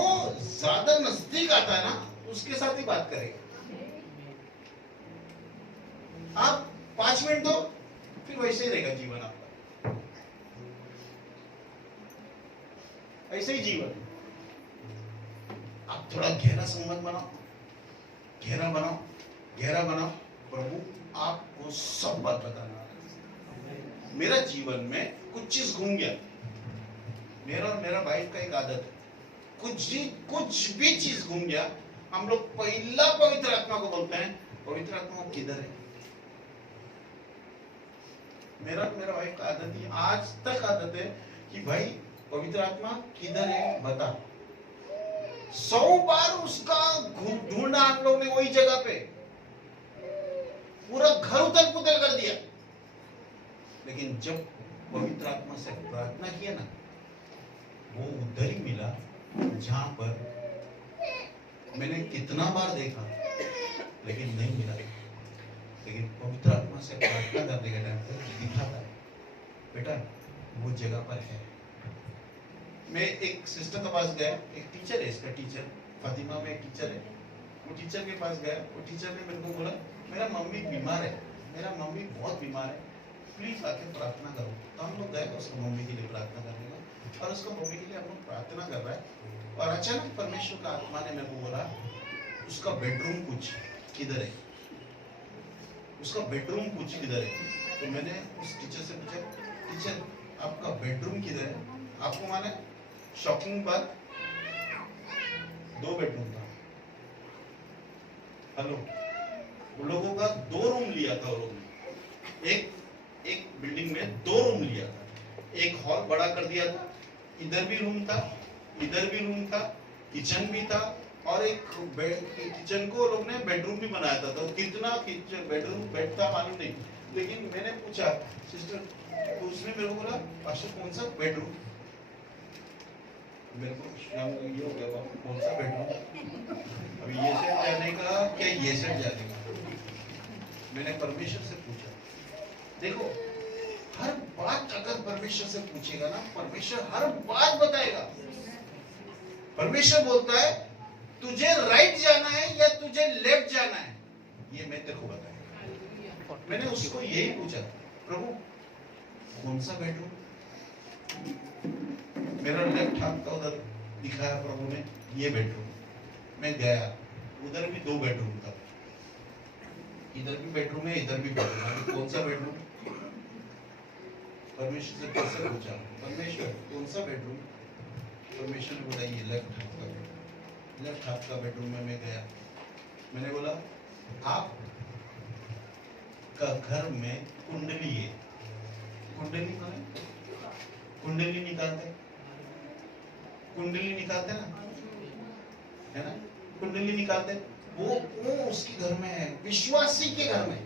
ज्यादा नजदीक आता है ना, उसके साथ ही बात करेगा। आप 5 मिनट दो, फिर वैसे ही रहेगा जीवन आपका, ऐसे ही जीवन। आप थोड़ा गहरा संबंध बनाओ, गहरा बनाओ, गहरा बनाओ। प्रभु आपको सब बात बताना। मेरा जीवन में कुछ चीज घूम गया। मेरा और मेरा वाइफ का एक आदत है, कुछ भी चीज घूम गया, हम लोग पहला पवित्र आत्मा को बोलते हैं, पवित्र आत्मा किधर है? मेरा वाइफ का आदत है, आज तक आदत है कि भाई पवित्र आत्मा किधर है बता। 100 बार उसका ढूंढा हम लोग ने, वही जगह पे पूरा घर उथल पुथल कर दिया। लेकिन जब पवित्र आत्मा से प्रार्थना किया ना, वो उधर ही मिला जहां पर मैंने कितना बार देखा लेकिन नहीं मिला। लेकिन पवित्र आत्मा से प्रार्थना करने के टाइम पर दिखाता है, बेटा वो जगह पर है। मैं एक सिस्टर के पास गया, एक टीचर है, इसका टीचर फातिमा में एक टीचर है। वो टीचर के पास गया, वो टीचर ने मेरे को बोला मेरा मम्मी बीमार है, मेरा मम्मी बहुत बीमार है, प्लीज आके प्रार्थना करो। तो हम लोग गए उसको मम्मी के लिए प्रार्थना करने का, और उसको मम्मी के लिए हम लोग प्रार्थना कर रहा है। और अचानक परमेश्वर का आत्मा ने मेरे को बोला उसका बेडरूम पूछ किधर है, उसका बेडरूम पूछ किधर है। तो मैंने उस टीचर से पूछा, टीचर आपका बेडरूम किधर है? आपको माने शॉकिंग बात, 2 बेडरूम था। हेलो, उन लोगों का 2 रूम लिया था। वो लोग एक बिल्डिंग में 2 रूम लिया था। एक हॉल बड़ा कर दिया था, इधर भी रूम था, इधर भी रूम था, किचन भी था, और एक किचन को लोग ने बेडरूम भी बनाया था। तो कितना किचन बेडरूम बेड था मालूम नहीं, लेकिन मैंने पूछा सिस्टर, तो उसने मेरे को बोला पास्टर कौन सा बेडरूम? मेरे को ये हो गया, कौन सा बेडरूम? अभी ये सेट जाने का क्या ये सेट जाने का? मैंने परमेश्वर से पूछा। देखो हर बात अगर परमेश्वर से पूछेगा ना, परमेश्वर हर बात बताएगा। परमेश्वर बोलता है तुझे राइट जाना है या तुझे लेफ्ट जाना है, ये मैं तेरे को बताएगा। मैंने उसको यही पूछा, प्रभु कौन सा बेडरूम? मेरा लेफ्ट हाथ का उधर दिखाया प्रभु ने, ये बेडरूम। मैं गया, उधर भी 2 बेडरूम था, इधर भी बेडरूम है, इधर भी बेडरूम है। कौन सा बेडरूम? परमेश्वर से कैसे पूछा, परमेश्वर कौन सा बेडरूम? परमेश्वर ने बोला ये लेफ्ट हाथ का बेडरूम। लेफ्ट हाथ का बेडरूम में मैं गया, मैंने बोला आप का घर में कुंडली है। कुंडली माने कुंडली निकालते, कुंडली निकालते ना, है ना, कुंडली निकालते। वो उसके घर में है, विश्वासी के घर में,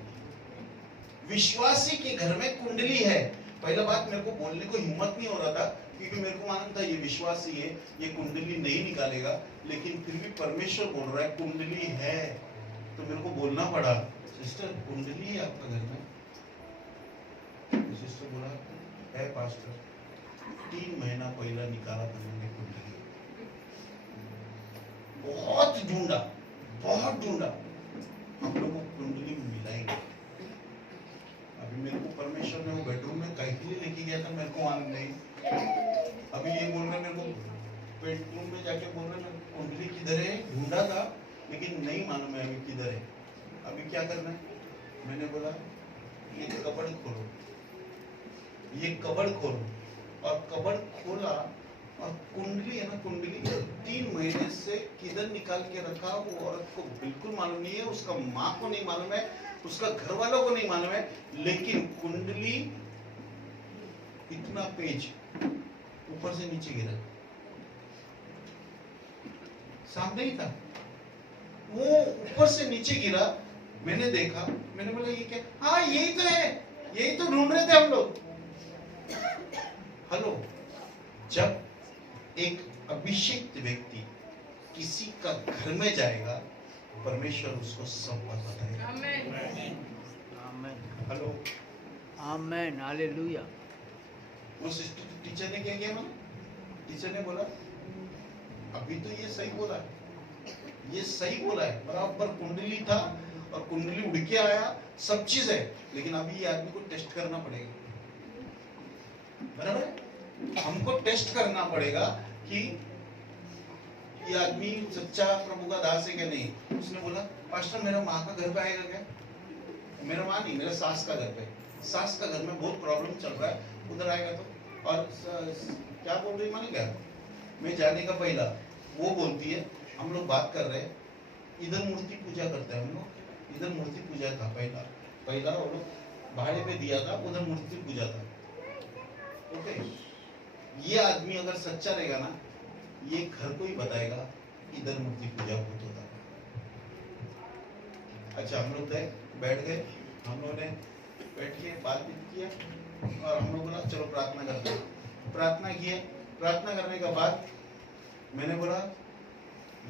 विश्वासी के घर में कुंडली है। पहला बात मेरे को बोलने को हिम्मत नहीं हो रहा था, क्योंकि मेरे को मालूम था ये विश्वासी है, ये कुंडली नहीं निकालेगा, लेकिन फिर भी परमेश्वर बोल रहा है कुंडली है, तो मेरे को बोलना पड़ा, सिस्टर कुंडली है आपका घर में? सिस्टर बोला है पास्टर, 3 महीना पहला निकाला था मैंने कुंडली, बहुत ढूंढा, बहुत ढूंढा, हम लोग को कुंडली मिला ही नहीं। अभी मेरे को परमेश्वर ने वो बेडरूम में कहीं के लिए लेके गया था, मेरे को मालूम नहीं। अभी ये बोल रहे मेरे को, बेडरूम में जाके बोल रहे मेरे कुंडली किधर है, ढूंढा था लेकिन नहीं मालूम है अभी किधर है। अभी क्या करना है? मैंने बोला ये कबड़ खोलो, ये कबड़ खोलो, और कबड़ खोला, और कुंडली है ना, कुंडली 3 महीने से किधर निकाल के रखा, वो औरत को बिल्कुल मालूम नहीं है, उसका माँ को नहीं मालूम है, उसका घर वालों को नहीं मालूम है, लेकिन कुंडली इतना पेज ऊपर से नीचे गिरा, सामने ही था, वो ऊपर से नीचे गिरा। मैंने देखा, मैंने बोला ये क्या? हाँ यही तो है, यही तो ढूंढ रहे थे हम लोग। हेलो, जब एक अभिषिक्त व्यक्ति किसी का घर में जाएगा, परमेश्वर उसको सब बात बताएगा। आमेन। हेलो, आमेन, हालेलुया। वो सिस्टर टीचर ने क्या किया मालूम? टीचर ने बोला अभी तो ये सही बोला है, ये सही बोला है, बराबर कुंडली था और कुंडली उड़ के आया, सब चीज है, लेकिन अभी ये आदमी को टेस्ट करना पड़ेगा। बराबर है? हमको टेस्ट करना पड़ेगा कि ये आदमी सच्चा प्रभु का दास है क्या नहीं। उसने बोला पास्टर मेरा माँ का घर पे आएगा क्या? मेरा माँ नहीं, मेरा सास का घर पे, सास का घर में बहुत प्रॉब्लम चल रहा है, उधर आएगा तो। और क्या बोल रही माने क्या, मैं जाने का पहला वो बोलती है, हम लोग बात कर रहे हैं, इधर मूर्ति पूजा करते हैं हम लोग, इधर मूर्ति पूजा था पहला वो लोग भाड़े पे दिया था, उधर मूर्ति पूजा था। ओके, ये आदमी अगर सच्चा रहेगा ना, ये घर को ही बताएगा इधर मूर्ति पूजा होता था। अच्छा, हम लोग बैठ गए, हम लोगों ने बैठ के बातचीत किया, और हम लोग बोला चलो प्रार्थना करते हैं। प्रार्थना किए, प्रार्थना करने के बाद मैंने बोला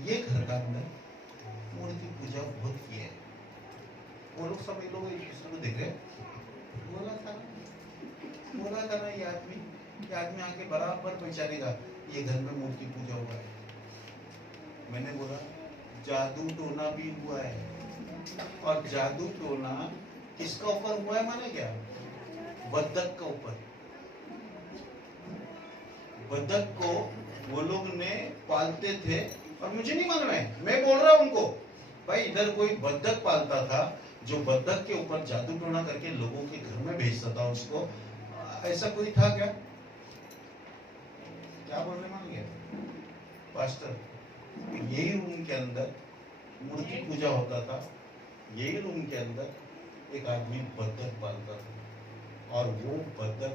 ये घर का अंदर मूर्ति पूजा बहुत की है। वो लोग सब लोग एक दूसरे को देख रहे, बोला था ना ये आदमी आके बराबर पहचानेगा ये घर में मूर्ति पूजा हुआ है। मैंने बोला जादू टोना भी हुआ है, और जादू टोना किसका ऊपर हुआ है माने क्या? बत्तख का ऊपर। बत्तख को वो लोग ने पालते थे, और मुझे नहीं मालूम है, मैं बोल रहा हूं उनको, भाई इधर कोई बत्तख पालता था, जो बत्तख के ऊपर जादू टोना करके लोगों के घर में भेजता था उसको। ऐसा कोई था क्या? क्या बोलने मान गया पास्टर? यही रूम के अंदर मूर्ति पूजा होता था, यही रूम के अंदर एक आदमी बत्तख पालता था, और वो बत्तख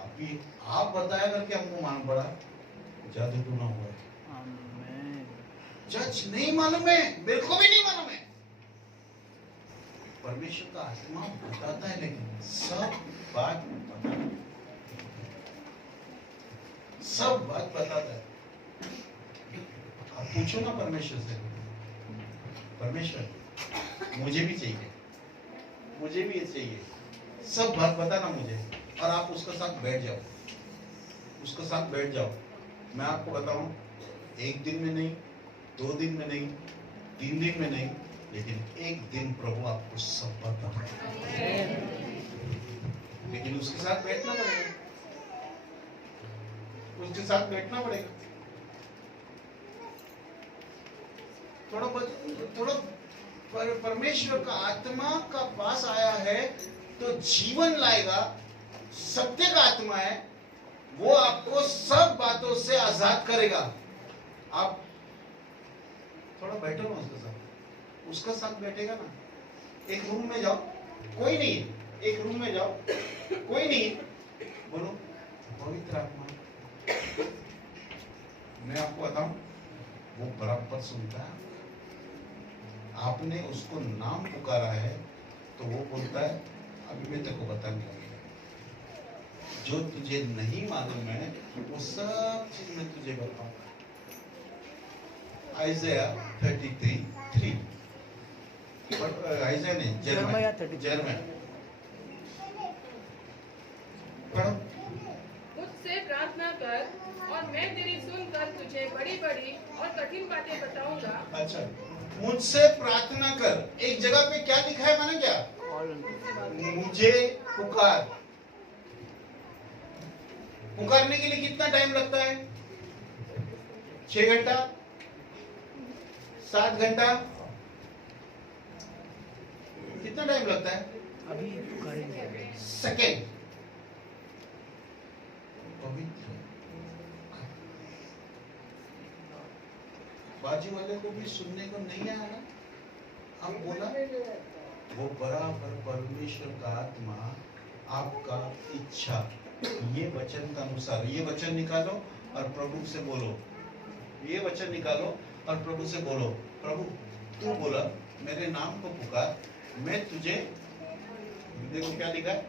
अभी आप बताया करके हमको मान पड़ा जादू टोना हुआ है। चर्च नहीं मालूम है, मेरे को भी नहीं मालूम है। परमेश्वर का आत्मा बताता है, लेकिन सब बात बताता है, सब बात बताता है। आप पूछो ना परमेश्वर से, परमेश्वर मुझे भी चाहिए, मुझे भी ये चाहिए, सब बात बताना मुझे। और आप उसके साथ बैठ जाओ, उसके साथ बैठ जाओ। मैं आपको बताऊं, एक दिन में नहीं, 2 दिन में नहीं, 3 दिन में नहीं, लेकिन एक दिन प्रभु आपको सब बता, लेकिन उसके साथ बैठना पड़ेगा, उसके साथ बैठना पड़ेगा। थोड़ा परमेश्वर का आत्मा का पास आया है तो जीवन लाएगा। सत्य का आत्मा है, वो आपको सब बातों से आजाद करेगा। आप थोड़ा बैठो ना उसके साथ, उसका साथ बैठेगा ना। एक रूम में जाओ, कोई नहीं है, एक रूम में जाओ, कोई नहीं है, बोलो पवित्र आत्मा, मैं आपको बताऊं, वो बराबर सुनता है। आपने उसको नाम पुकारा है तो वो बोलता है अभी मैं तेरे को बताने लगेगा, जो तुझे नहीं मालूम है वो सब चीज मैं तुझे बताऊंगा। आइज़ाया 33:3, आइज़ाया नहीं, यिर्मयाह पढ़ो। मुझसे प्रार्थना कर और मैं तेरी सुनकर तुझे बड़ी बड़ी और कठिन बातें बताऊंगा। अच्छा, मुझसे प्रार्थना कर, एक जगह पे क्या लिखा है माने क्या? मुझे पुकार। पुकारने के लिए कितना टाइम लगता है? 6 घंटा, 7 घंटा, कितना टाइम लगता है? अभी करेंगे। सेकेंड। पवित्र बाजू वाले को भी सुनने को नहीं आया ना, हम बोला वो बराबर परमेश्वर का आत्मा आपका इच्छा, ये वचन का अनुसार ये वचन निकालो और प्रभु से बोलो, ये वचन निकालो और प्रभु से बोलो, प्रभु तू बोला मेरे नाम को पुकार, मैं तुझे, देखो क्या लिखा है,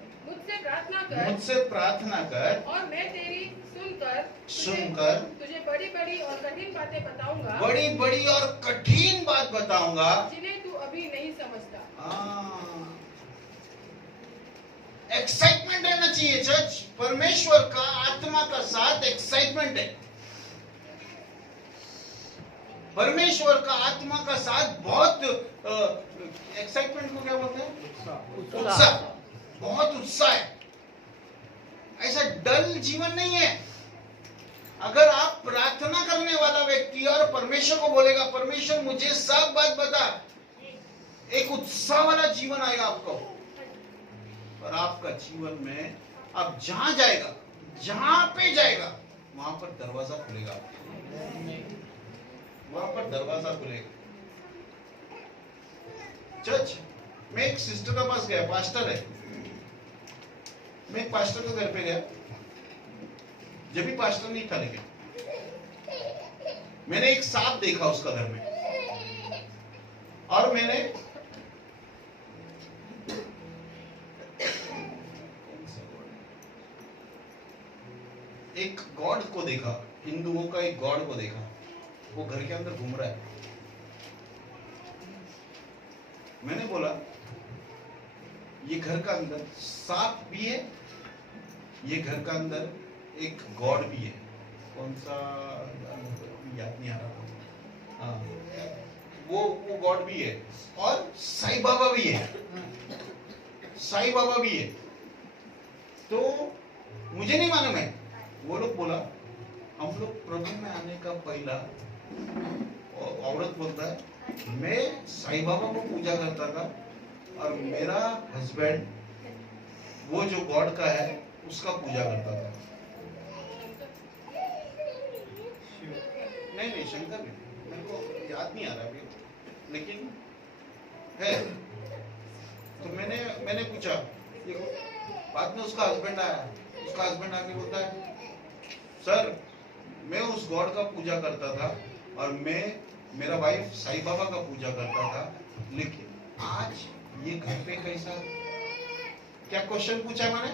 मुझसे प्रार्थना कर और मैं तेरी सुनकर तुझे बड़ी बड़ी और कठिन बातें बताऊंगा, बड़ी बड़ी और कठिन बात बताऊंगा जिन्हें तू अभी नहीं समझता। एक्साइटमेंट रहना चाहिए चर्च। परमेश्वर का आत्मा का साथ एक्साइटमेंट है। परमेश्वर का आत्मा का साथ बहुत एक्साइटमेंट को क्या बोलते हैं? उत्साह, बहुत उत्साह है। ऐसा डल जीवन नहीं है। अगर आप प्रार्थना करने वाला व्यक्ति और परमेश्वर को बोलेगा परमेश्वर मुझे सब बात बता, एक उत्साह वाला जीवन आएगा आपको। और आपका जीवन में आप जहां जाएगा, जहां पे जाएगा, वहां पर दरवाजा खुलेगा, वहां पर दरवाजा खुलेगा। चर्च मैं एक सिस्टर के पास गया, पास्टर है, मैं एक पास्टर के घर पे गया, जब भी पास्टर नहीं था, लेकिन मैंने एक सांप देखा उसका घर में, और मैंने एक गॉड को देखा, हिंदुओं का एक गॉड को देखा, वो घर के अंदर घूम रहा है। मैंने बोला ये घर का अंदर सांप भी है, ये घर का अंदर एक गॉड भी है, कौन सा याद नहीं आ रहा, हाँ वो गॉड भी है, और साईं बाबा भी है, साईं बाबा भी है। तो मुझे नहीं मालूम है, वो लोग बोला हम लोग प्रभु में आने का पहला, औरत बोलता है मैं साईं बाबा को पूजा करता था और मेरा हस्बैंड वो जो गॉड का है उसका पूजा करता था। नहीं शंकर भी, मेरे को याद नहीं आ रहा अभी, लेकिन है। तो मैंने पूछा, बाद में उसका हस्बैंड आया, उसका हस्बैंड आके बोलता है सर मैं उस गॉड का पूजा करता था और मैं मेरा वाइफ साईं बाबा का पूजा करता था, लेकिन आज ये घर पे कैसा? क्या क्वेश्चन पूछा मैंने?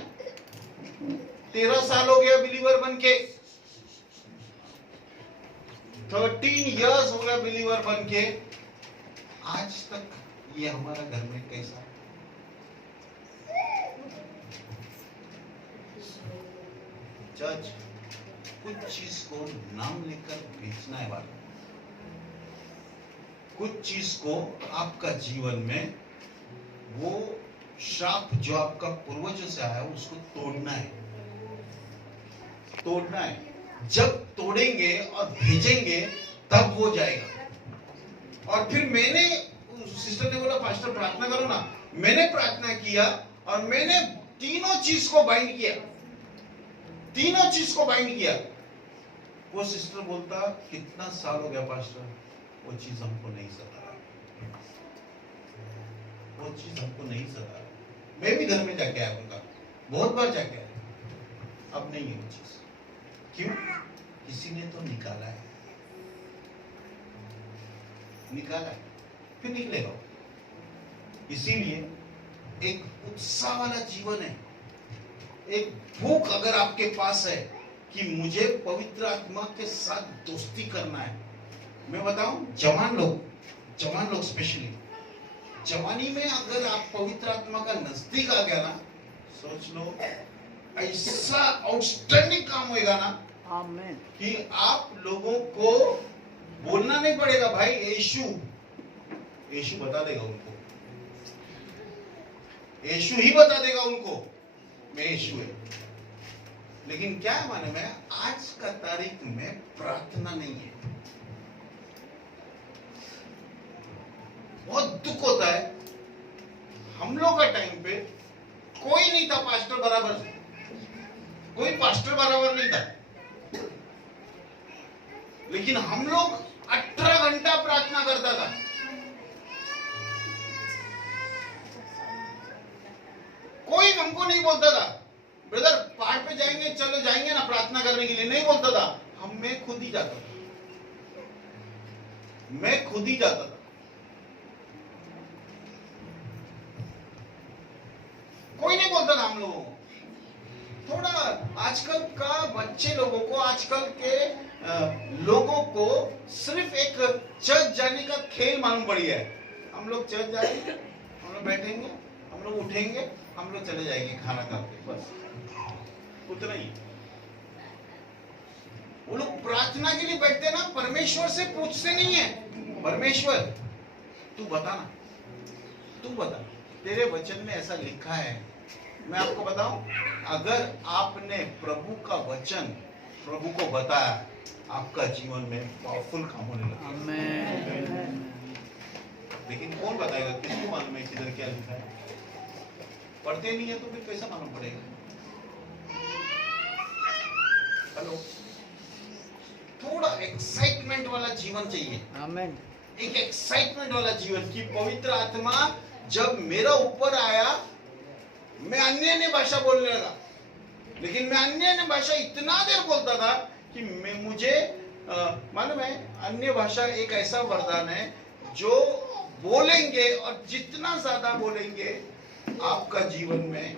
13 साल हो गया बिलीवर बन के, 13 इयर्स हो गया बिलीवर बन के, आज तक ये हमारा घर में कैसा? चर्च कुछ चीज को नाम लेकर बेचना है वाला, कुछ चीज को आपका जीवन में वो श्राप जो आपका पूर्वजों से आया उसको तोड़ना है, तोड़ना है। जब तोड़ेंगे और भेजेंगे तब वो जाएगा। और फिर मैंने, सिस्टर ने बोला पास्टर प्रार्थना करो ना, मैंने प्रार्थना किया और मैंने तीनों चीज को बाइंड किया, तीनों चीज को बाइंड किया। वो सिस्टर बोलता कितना साल हो गया पास्टर, वो चीज हमको नहीं सता रहा, वो चीज हमको नहीं सता रहा। मैं भी घर में जाके आया उनका, बहुत बार जाके आया, अब नहीं है वो चीज। क्यों? किसी ने तो निकाला है, निकाला है, फिर निकलेगा। इसीलिए एक उत्साह वाला जीवन है, एक भूख अगर आपके पास है कि मुझे पवित्र आत्मा के साथ दोस्ती करना है। मैं बताऊं, जवान लोग स्पेशली जवानी में अगर आप पवित्र आत्मा का नजदीक आ गया ना, सोच लो ऐसा आउटस्टैंडिंग काम होएगा ना, आमीन, कि आप लोगों को बोलना नहीं पड़ेगा भाई यीशु बता देगा उनको, यीशु ही बता देगा उनको मैं यीशु है। लेकिन क्या है माने में, आज का तारीख में प्रार्थना नहीं है। बहुत दुख होता है, हम लोग का टाइम पे कोई नहीं था पास्टर बराबर, कोई पास्टर बराबर नहीं था, लेकिन हम लोग 18 घंटा प्रार्थना करता था। कोई हमको नहीं बोलता था ब्रदर पहाड़ पे जाएंगे, चलो जाएंगे ना प्रार्थना करने के लिए, नहीं बोलता था। मैं खुद ही जाता था, मैं खुद ही जाता था। कोई नहीं बोलता था हम लोगों को। थोड़ा आजकल का बच्चे लोगों को, आजकल के लोगों को सिर्फ एक चर्च जाने का खेल मालूम पड़ी है। हम लोग चर्च जाएंगे, हम लोग बैठेंगे, हम लोग उठेंगे, हम लोग चले जाएंगे खाना खा के, बस उतना ही। वो लोग प्रार्थना के लिए बैठते ना, परमेश्वर से पूछते नहीं है, परमेश्वर तू बता ना, तू बता, तेरे वचन में ऐसा लिखा है। मैं आपको बताऊं, अगर आपने प्रभु का वचन प्रभु को बताया, आपका जीवन में पावरफुल काम होने लगेगा। आमीन। लेकिन कौन बताएगा, किसको मालूम है किधर क्या लिखा है? पढ़ते नहीं है तो फिर कैसा मालूम पड़ेगा? हेलो, थोड़ा एक्साइटमेंट वाला जीवन चाहिए। आमीन। एक एक्साइटमेंट वाला जीवन कि पवित्र आत्मा जब मेरा ऊपर आया, मैं अन्य भाषा बोलने लगा। लेकिन मैं अन्य भाषा इतना देर बोलता था कि मुझे मालूम है, अन्य भाषा एक ऐसा वरदान है जो बोलेंगे और जितना ज्यादा बोलेंगे आपका जीवन में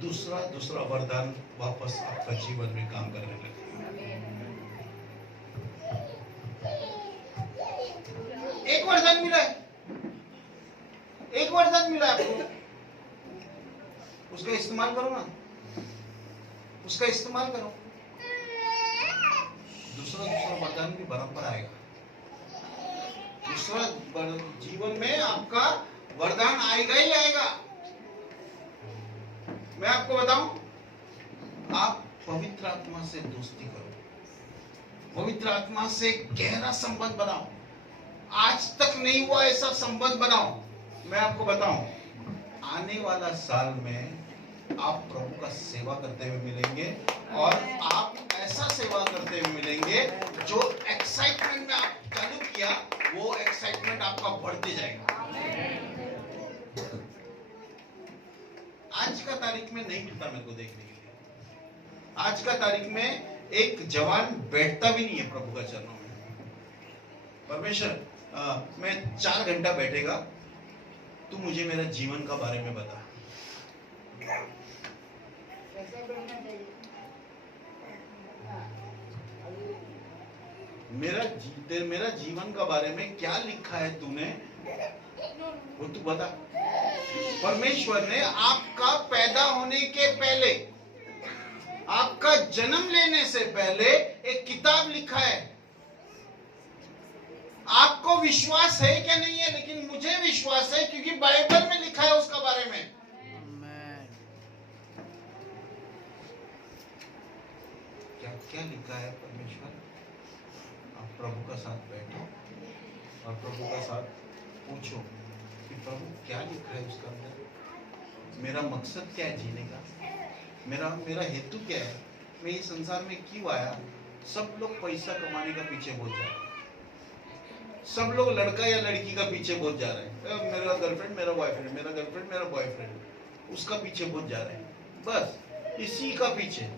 दूसरा वरदान वापस आपका जीवन में काम करने लगेगा। एक वरदान मिला है, एक वरदान मिला आपको, उसका इस्तेमाल करो ना, उसका इस्तेमाल करो। दूसरा वरदान भी बराबर आएगा। दूसरा जीवन में आपका वरदान आएगा ही आएगा। मैं आपको बताऊं, आप पवित्र आत्मा से दोस्ती करो, पवित्र आत्मा से गहरा संबंध बनाओ। आज तक नहीं हुआ ऐसा संबंध बनाओ। मैं आपको बताऊं, आने वाला साल में आप प्रभु का सेवा करते हुए मिलेंगे, और आप ऐसा सेवा करते हुए मिलेंगे जो एक्साइटमेंट में आप चालू किया, वो एक्साइटमेंट आपका बढ़ते जाएगा। आज का तारीख में नहीं मिलता मेरे को देखने के लिए। आज का तारीख में एक जवान बैठता भी नहीं है प्रभु का चरणों में। परमेश्वर मैं 4 घंटा बैठेगा, तू मुझे मेरा जीवन का बारे में बता। मेरा जीवन का बारे में क्या लिखा है तूने, वो तू बता। परमेश्वर ने आपका पैदा होने के पहले, आपका जन्म लेने से पहले एक किताब लिखा है। आपको विश्वास है क्या नहीं है, लेकिन मुझे विश्वास है क्योंकि बाइबल में लिखा है उसका बारे में। क्या क्या लिखा है परमेश्वर? आप प्रभु का साथ बैठो और प्रभु का साथ पूछो कि प्रभु क्या लिखा है उसका अंदर, मेरा मकसद क्या है जीने का, मेरा हेतु क्या है, मैं इस संसार में क्यों आया। सब लोग पैसा कमाने का पीछे बहुत जा रहे हैं, सब लोग लड़का या लड़की का पीछे बहुत जा रहे हैं। मेरा गर्लफ्रेंड मेरा बॉयफ्रेंड, मेरा गर्लफ्रेंड मेरा बॉयफ्रेंड, उसका पीछे बहुत जा रहे हैं, बस इसी का पीछे।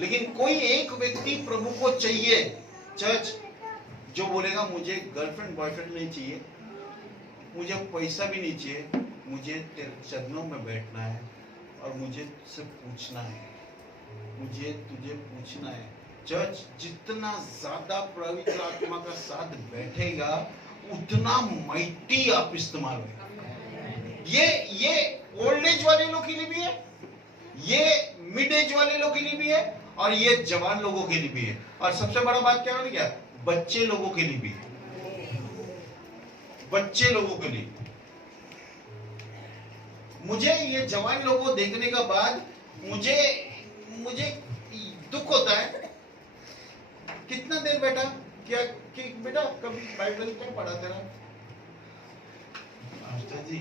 लेकिन कोई एक व्यक्ति प्रभु को चाहिए, चर्च, जो बोलेगा मुझे गर्लफ्रेंड बॉयफ्रेंड नहीं चाहिए, मुझे पैसा भी नहीं चाहिए, मुझे तेरे चरणों में बैठना है और मुझे तुझसे पूछना है, मुझे तुझे पूछना है। चर्च, जितना ज्यादा पवित्र आत्मा का साथ बैठेगा उतना माइटी आप इस्तेमाल होगा। ये ओल्ड एज वाले लोग के लिए भी है, ये मिड एज वाले लोग के लिए भी है, और ये जवान लोगों के लिए भी है, और सबसे बड़ा बात क्या है क्या, बच्चे लोगों के लिए भी है, बच्चे लोगों के लिए। मुझे ये जवान लोगों को देखने का बाद मुझे दुख होता है। कितना देर बेटा, क्या कि बेटा कभी बाइबल क्या पढ़ा तेरा? मास्टर जी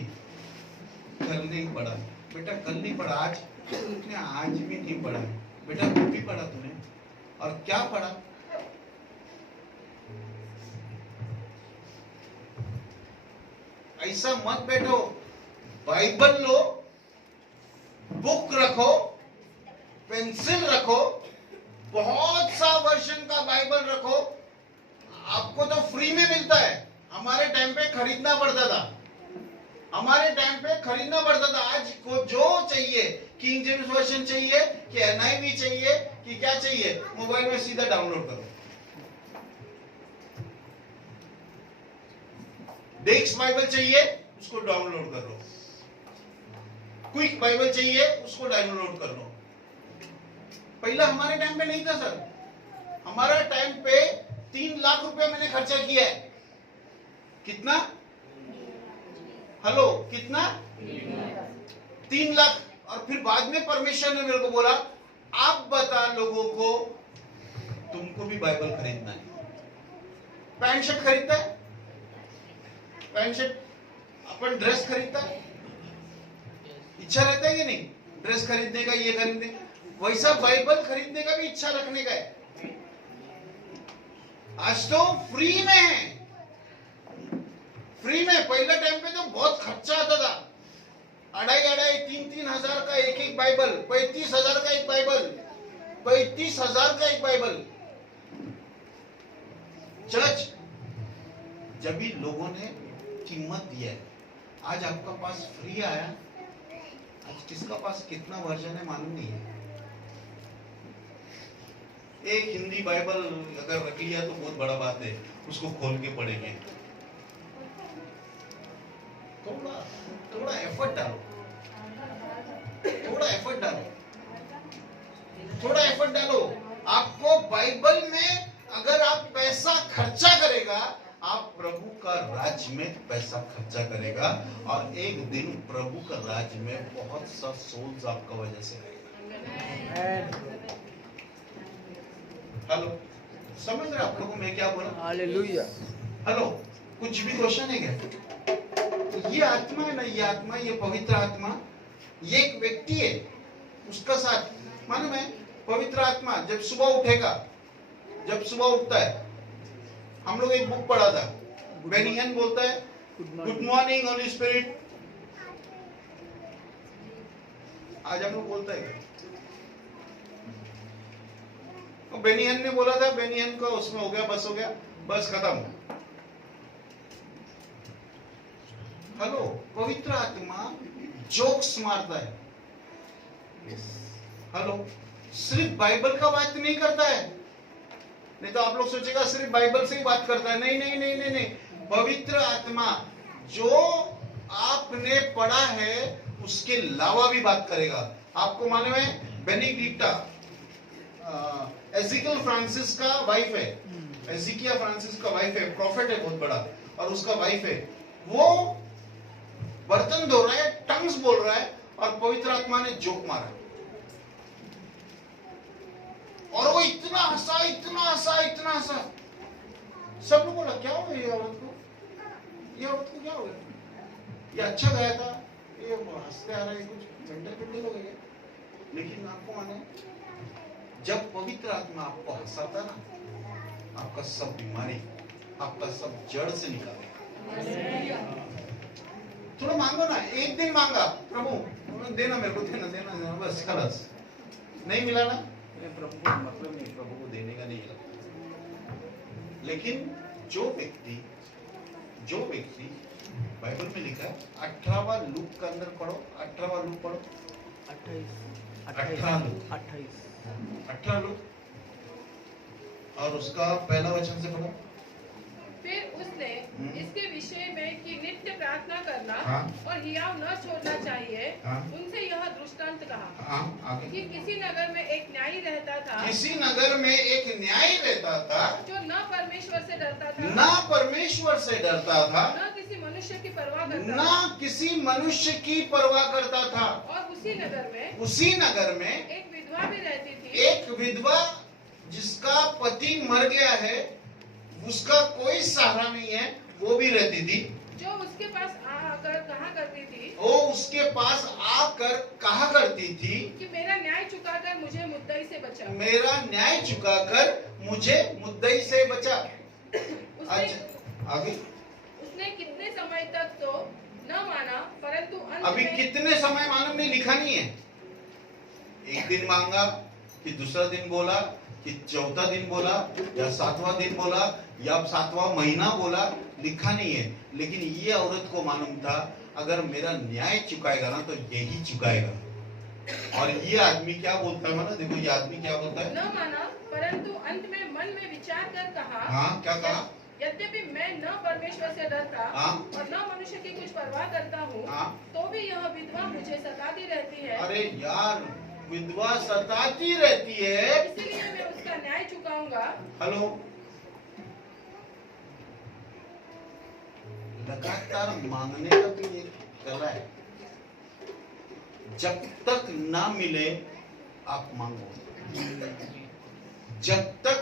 कल नहीं पढ़ा बेटा, कल नहीं पढ़ा, आज तूने आज भी नहीं पढ़ा बेटा, कल भी पढ़ा तूने, और क्या पढ़ा? ऐसा मत बैठो, बाइबल लो, बुक रखो, पेंसिल रखो, बहुत सा वर्षन का बाइबल रखो। आपको तो फ्री में मिलता है, हमारे टाइम पे खरीदना पड़ता था, हमारे टाइम पे खरीदना पड़ता था। आज को जो चाहिए, किंग जेम्स वर्जन चाहिए कि एनआईवी चाहिए कि क्या चाहिए, मोबाइल में सीधा डाउनलोड करो। डेक्स बाइबल चाहिए, उसको डाउनलोड कर लो। क्विक बाइबल चाहिए, उसको डाउनलोड कर लो। पहला हमारे टाइम पे नहीं था सर, हमारा टाइम पे 3 लाख रुपए मैंने खर्चा किया है। कितना? हेलो, कितना? 3 लाख। और फिर बाद में परमेश्वर ने मेरे को बोला, आप बता लोगों को, तुमको भी बाइबल खरीदना है। पैंट शर्ट खरीदता है, पैंट शर्ट, अपन ड्रेस खरीदता है, इच्छा रहता है कि नहीं ड्रेस खरीदने का, ये खरीदने का, वैसा बाइबल खरीदने का भी इच्छा रखने का है। आज तो फ्री में है, फ्री में। पहले टाइम पे तो बहुत खर्चा आता था, 2,500-3,000 हजार का एक बाइबल, 35,000 का एक बाइबल, 35,000 का एक बाइबल। चर्च, जब भी लोगों ने कीमत दिया है, आज आपका पास फ्री आया, आज किसका पास कितना वर्जन है मालूम नहीं है। एक हिंदी बाइबल अगर रख लिया तो बहुत बड़ा बात है, उसको खोल के पढ़ेंगे। थोड़ा एफर्ट डालो, थोड़ा एफर्ट डालो, थोड़ा एफर्ट डालो। आपको बाइबल में अगर आप पैसा खर्चा करेगा, आप प्रभु का राज्य में पैसा खर्चा करेगा, और एक दिन प्रभु का राज्य में बहुत सा सोल्स आपका वजह से आएगा। हेलो, समझ रहे आप लोगों में क्या बोला? हालेलुया। हेलो, कुछ भी क्वेश्चन है क्या? ये आत्मा है ना, ये आत्मा, ये पवित्र आत्मा, ये एक व्यक्ति है, उसका साथ मालूम है। पवित्र आत्मा जब सुबह उठेगा, जब सुबह उठता है, हम लोग एक बुक पढ़ा था, बेनियन बोलता है गुड मॉर्निंग होली स्पिरिट। आज हम लोग बोलता है, बेनियन ने बोला था, बेनियन का उसमें हो गया, बस हो गया। बस खत्म। हेलो, पवित्र आत्मा जोक्स मारता है। हेलो, सिर्फ बाइबल का बात नहीं करता है। नहीं तो आप लोग सोचेगा सिर्फ बाइबल से ही बात करता है। नहीं नहीं नहीं नहीं नहीं, पवित्र आत्मा जो आपने पढ़ा है उसके अलावा भी बात करेगा। आपको मालूम है बेनिडिक्टा एजिकियल फ्रांसिस का वाइफ है, एजिकिया फ्रांसिस का वाइफ है, प्रॉफिट है बहुत बड़ा, और उसका वाइफ है, वो बर्तन धो रहा है, टंग्स बोल रहा है, और पवित्र आत्मा ने जोक मारा, और वो इतना हंसा इतना हंसा इतना हंसा। सब लोग बोला क्या हो गया ये औरत को, ये औरत को क्या हो गया, ये अच्छा गया था, ये हंसते आ रहा है, कुछ मेंटल पिंटल हो गया। लेकिन आपको माने जब पवित्र आत्मा आपको हंसाता ना, आपका सब बीमारी, आपका सब जड़ से निकालेगा। थोड़ा मांगो ना, एक दिन मांगा, प्रभु देना मेरे को, देना देना देना, बस खलास। नहीं मिला ना, प्रभु को मतलब नहीं, प्रभु को देने का नहीं मिला। लेकिन जो व्यक्ति बाइबल में लिखा है, 18वां लूक का अंदर पढ़ो, 18वां लूक पढ़ो, 18 लूक, और उसका पहला वचन से पढ़ो। फिर उसने इसके विषय में कि नित्य प्रार्थना करना और हियाव न छोड़ना चाहिए, उनसे यह दृष्टांत कहा कि किसी नगर में एक न्यायी रहता था, किसी नगर में एक न्यायी रहता था जो न परमेश्वर से डरता था, ना परमेश्वर से डरता था, न किसी मनुष्य की परवाह करता ना था, किसी मनुष्य की परवाह करता था। और उसी नगर में एक विधवा भी रहती थी, एक विधवा जिसका पति मर गया है, उसका कोई सहारा नहीं है, वो भी रहती थी, जो उसके पास आकर कहा करती थी, वो उसके पास आकर कहा करती थी कि मेरा न्याय चुकाकर मुझे मुद्दई से बचा, मेरा न्याय चुकाकर मुझे मुद्दई से बचा। आगे उसने कितने समय तक तो न माना, परंतु अंत अभी में कितने समय मालूम नहीं, लिखा नहीं है। एक दिन मांगा कि दूसरा दिन बोला कि चौथा दिन बोला या 7वां दिन बोला या 7वां महीना बोला, लिखा नहीं है। लेकिन ये औरत को मालूम था अगर मेरा न्याय चुकाएगा ना तो यही चुकाएगा। और ये आदमी क्या बोलता है माना, देखो ये आदमी क्या बोलता है, न माना, परंतु अंत में मन में विचार कर कहा, हाँ क्या कहा, यद्यपि मैं न परमेश्वर से डरता और न मनुष्य की कुछ परवाह करता हूँ, तो भी यह विधवा मुझे सताती रहती है। अरे यार, विधवा सताती रहती है, इसलिए मैं उसका न्याय चुकाऊंगा। हेलो, लगातार मांगने का भी एक कला है। जब तक ना मिले आप मांगो, जब तक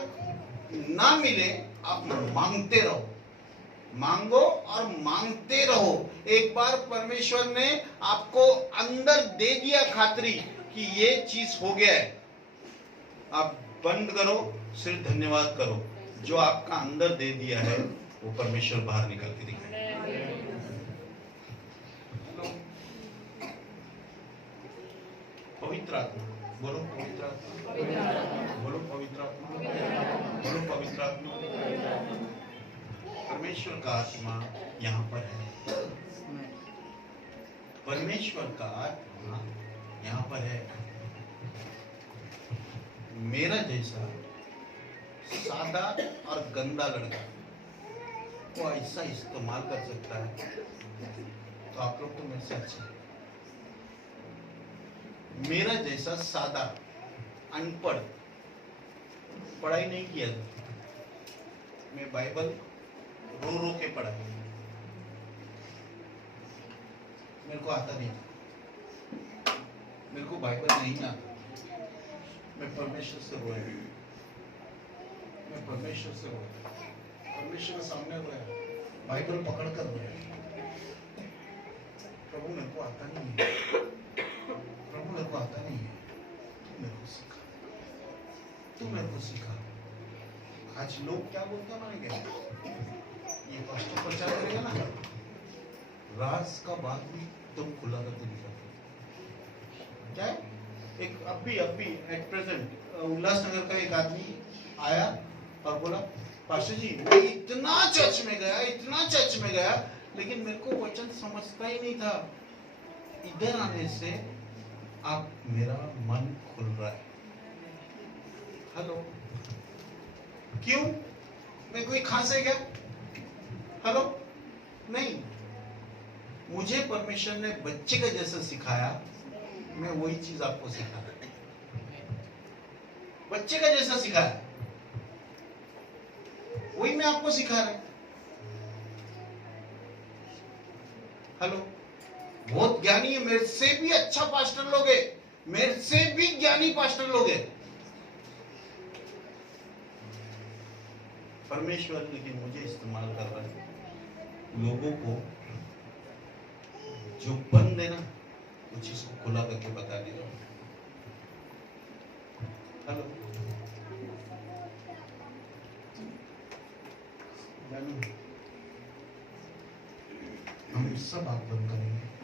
ना मिले आप मांगते रहो, मांगो और मांगते रहो। एक बार परमेश्वर ने आपको अंदर दे दिया खातरी कि ये चीज हो गया है, आप बंद करो, सिर्फ धन्यवाद करो। जो आपका अंदर दे दिया है वो परमेश्वर बाहर निकल के दिखाए। पवित्र आत्मा, बोलो पवित्र आत्मा, बोलो पवित्र आत्मा, बोलो पवित्र आत्मा। परमेश्वर का आत्मा यहाँ पर है, परमेश्वर का आत्मा यहाँ पर है। मेरा जैसा सादा और गंदा लड़का वो ऐसा इस्तेमाल कर सकता है, तो आप लोग तो मेरे से अच्छे। मेरा जैसा सादा अनपढ़, पढ़ाई नहीं किया, मैं बाइबल रो रो के पढ़ा, मेरे को आता नहीं, मेरे को बाइबल नहीं आता, मैं परमेश्वर से रोया, मैं परमेश्वर से रोया, परमेश्वर के सामने रोया, बाइबल पकड़ कर रोया। प्रभु मेरे को आता नहीं है, प्रभु मेरे को आता नहीं है, तू मेरे को सिखा, तू मेरे को सिखा। आज लोग क्या बोलते हैं माने क्या, ये पास्टर प्रचार करेगा ना, राज का बात भी तुम खुला करके दिखाते क्या है। एक अभी एट प्रेजेंट उल्लासनगर का एक आदमी आया और बोला पास्टर जी मैं इतना चर्च में गया लेकिन मेरे को वचन समझता ही नहीं था। इधर आने से आप मेरा मन खुल रहा है। हेलो, क्यों? मैं कोई खास है क्या? हेलो, नहीं। मुझे परमेश्वर ने बच्चे का जैसा सिखाया, मैं वही चीज आपको सिखा रहा हूं। बच्चे का जैसा सिखाया वही मैं आपको सिखा रहा हूं। हेलो, बहुत ज्ञानी है, मेरे से भी अच्छा पास्टर लोग है, मेरे से भी ज्ञानी पास्टर लोग है। परमेश्वर लेकिन मुझे इस्तेमाल कर रहा है, लोगों को जो बंद है ना वो चीज को खुला करके बता दे रहा हूं। हेलो, हम सब आंख बंद करेंगे।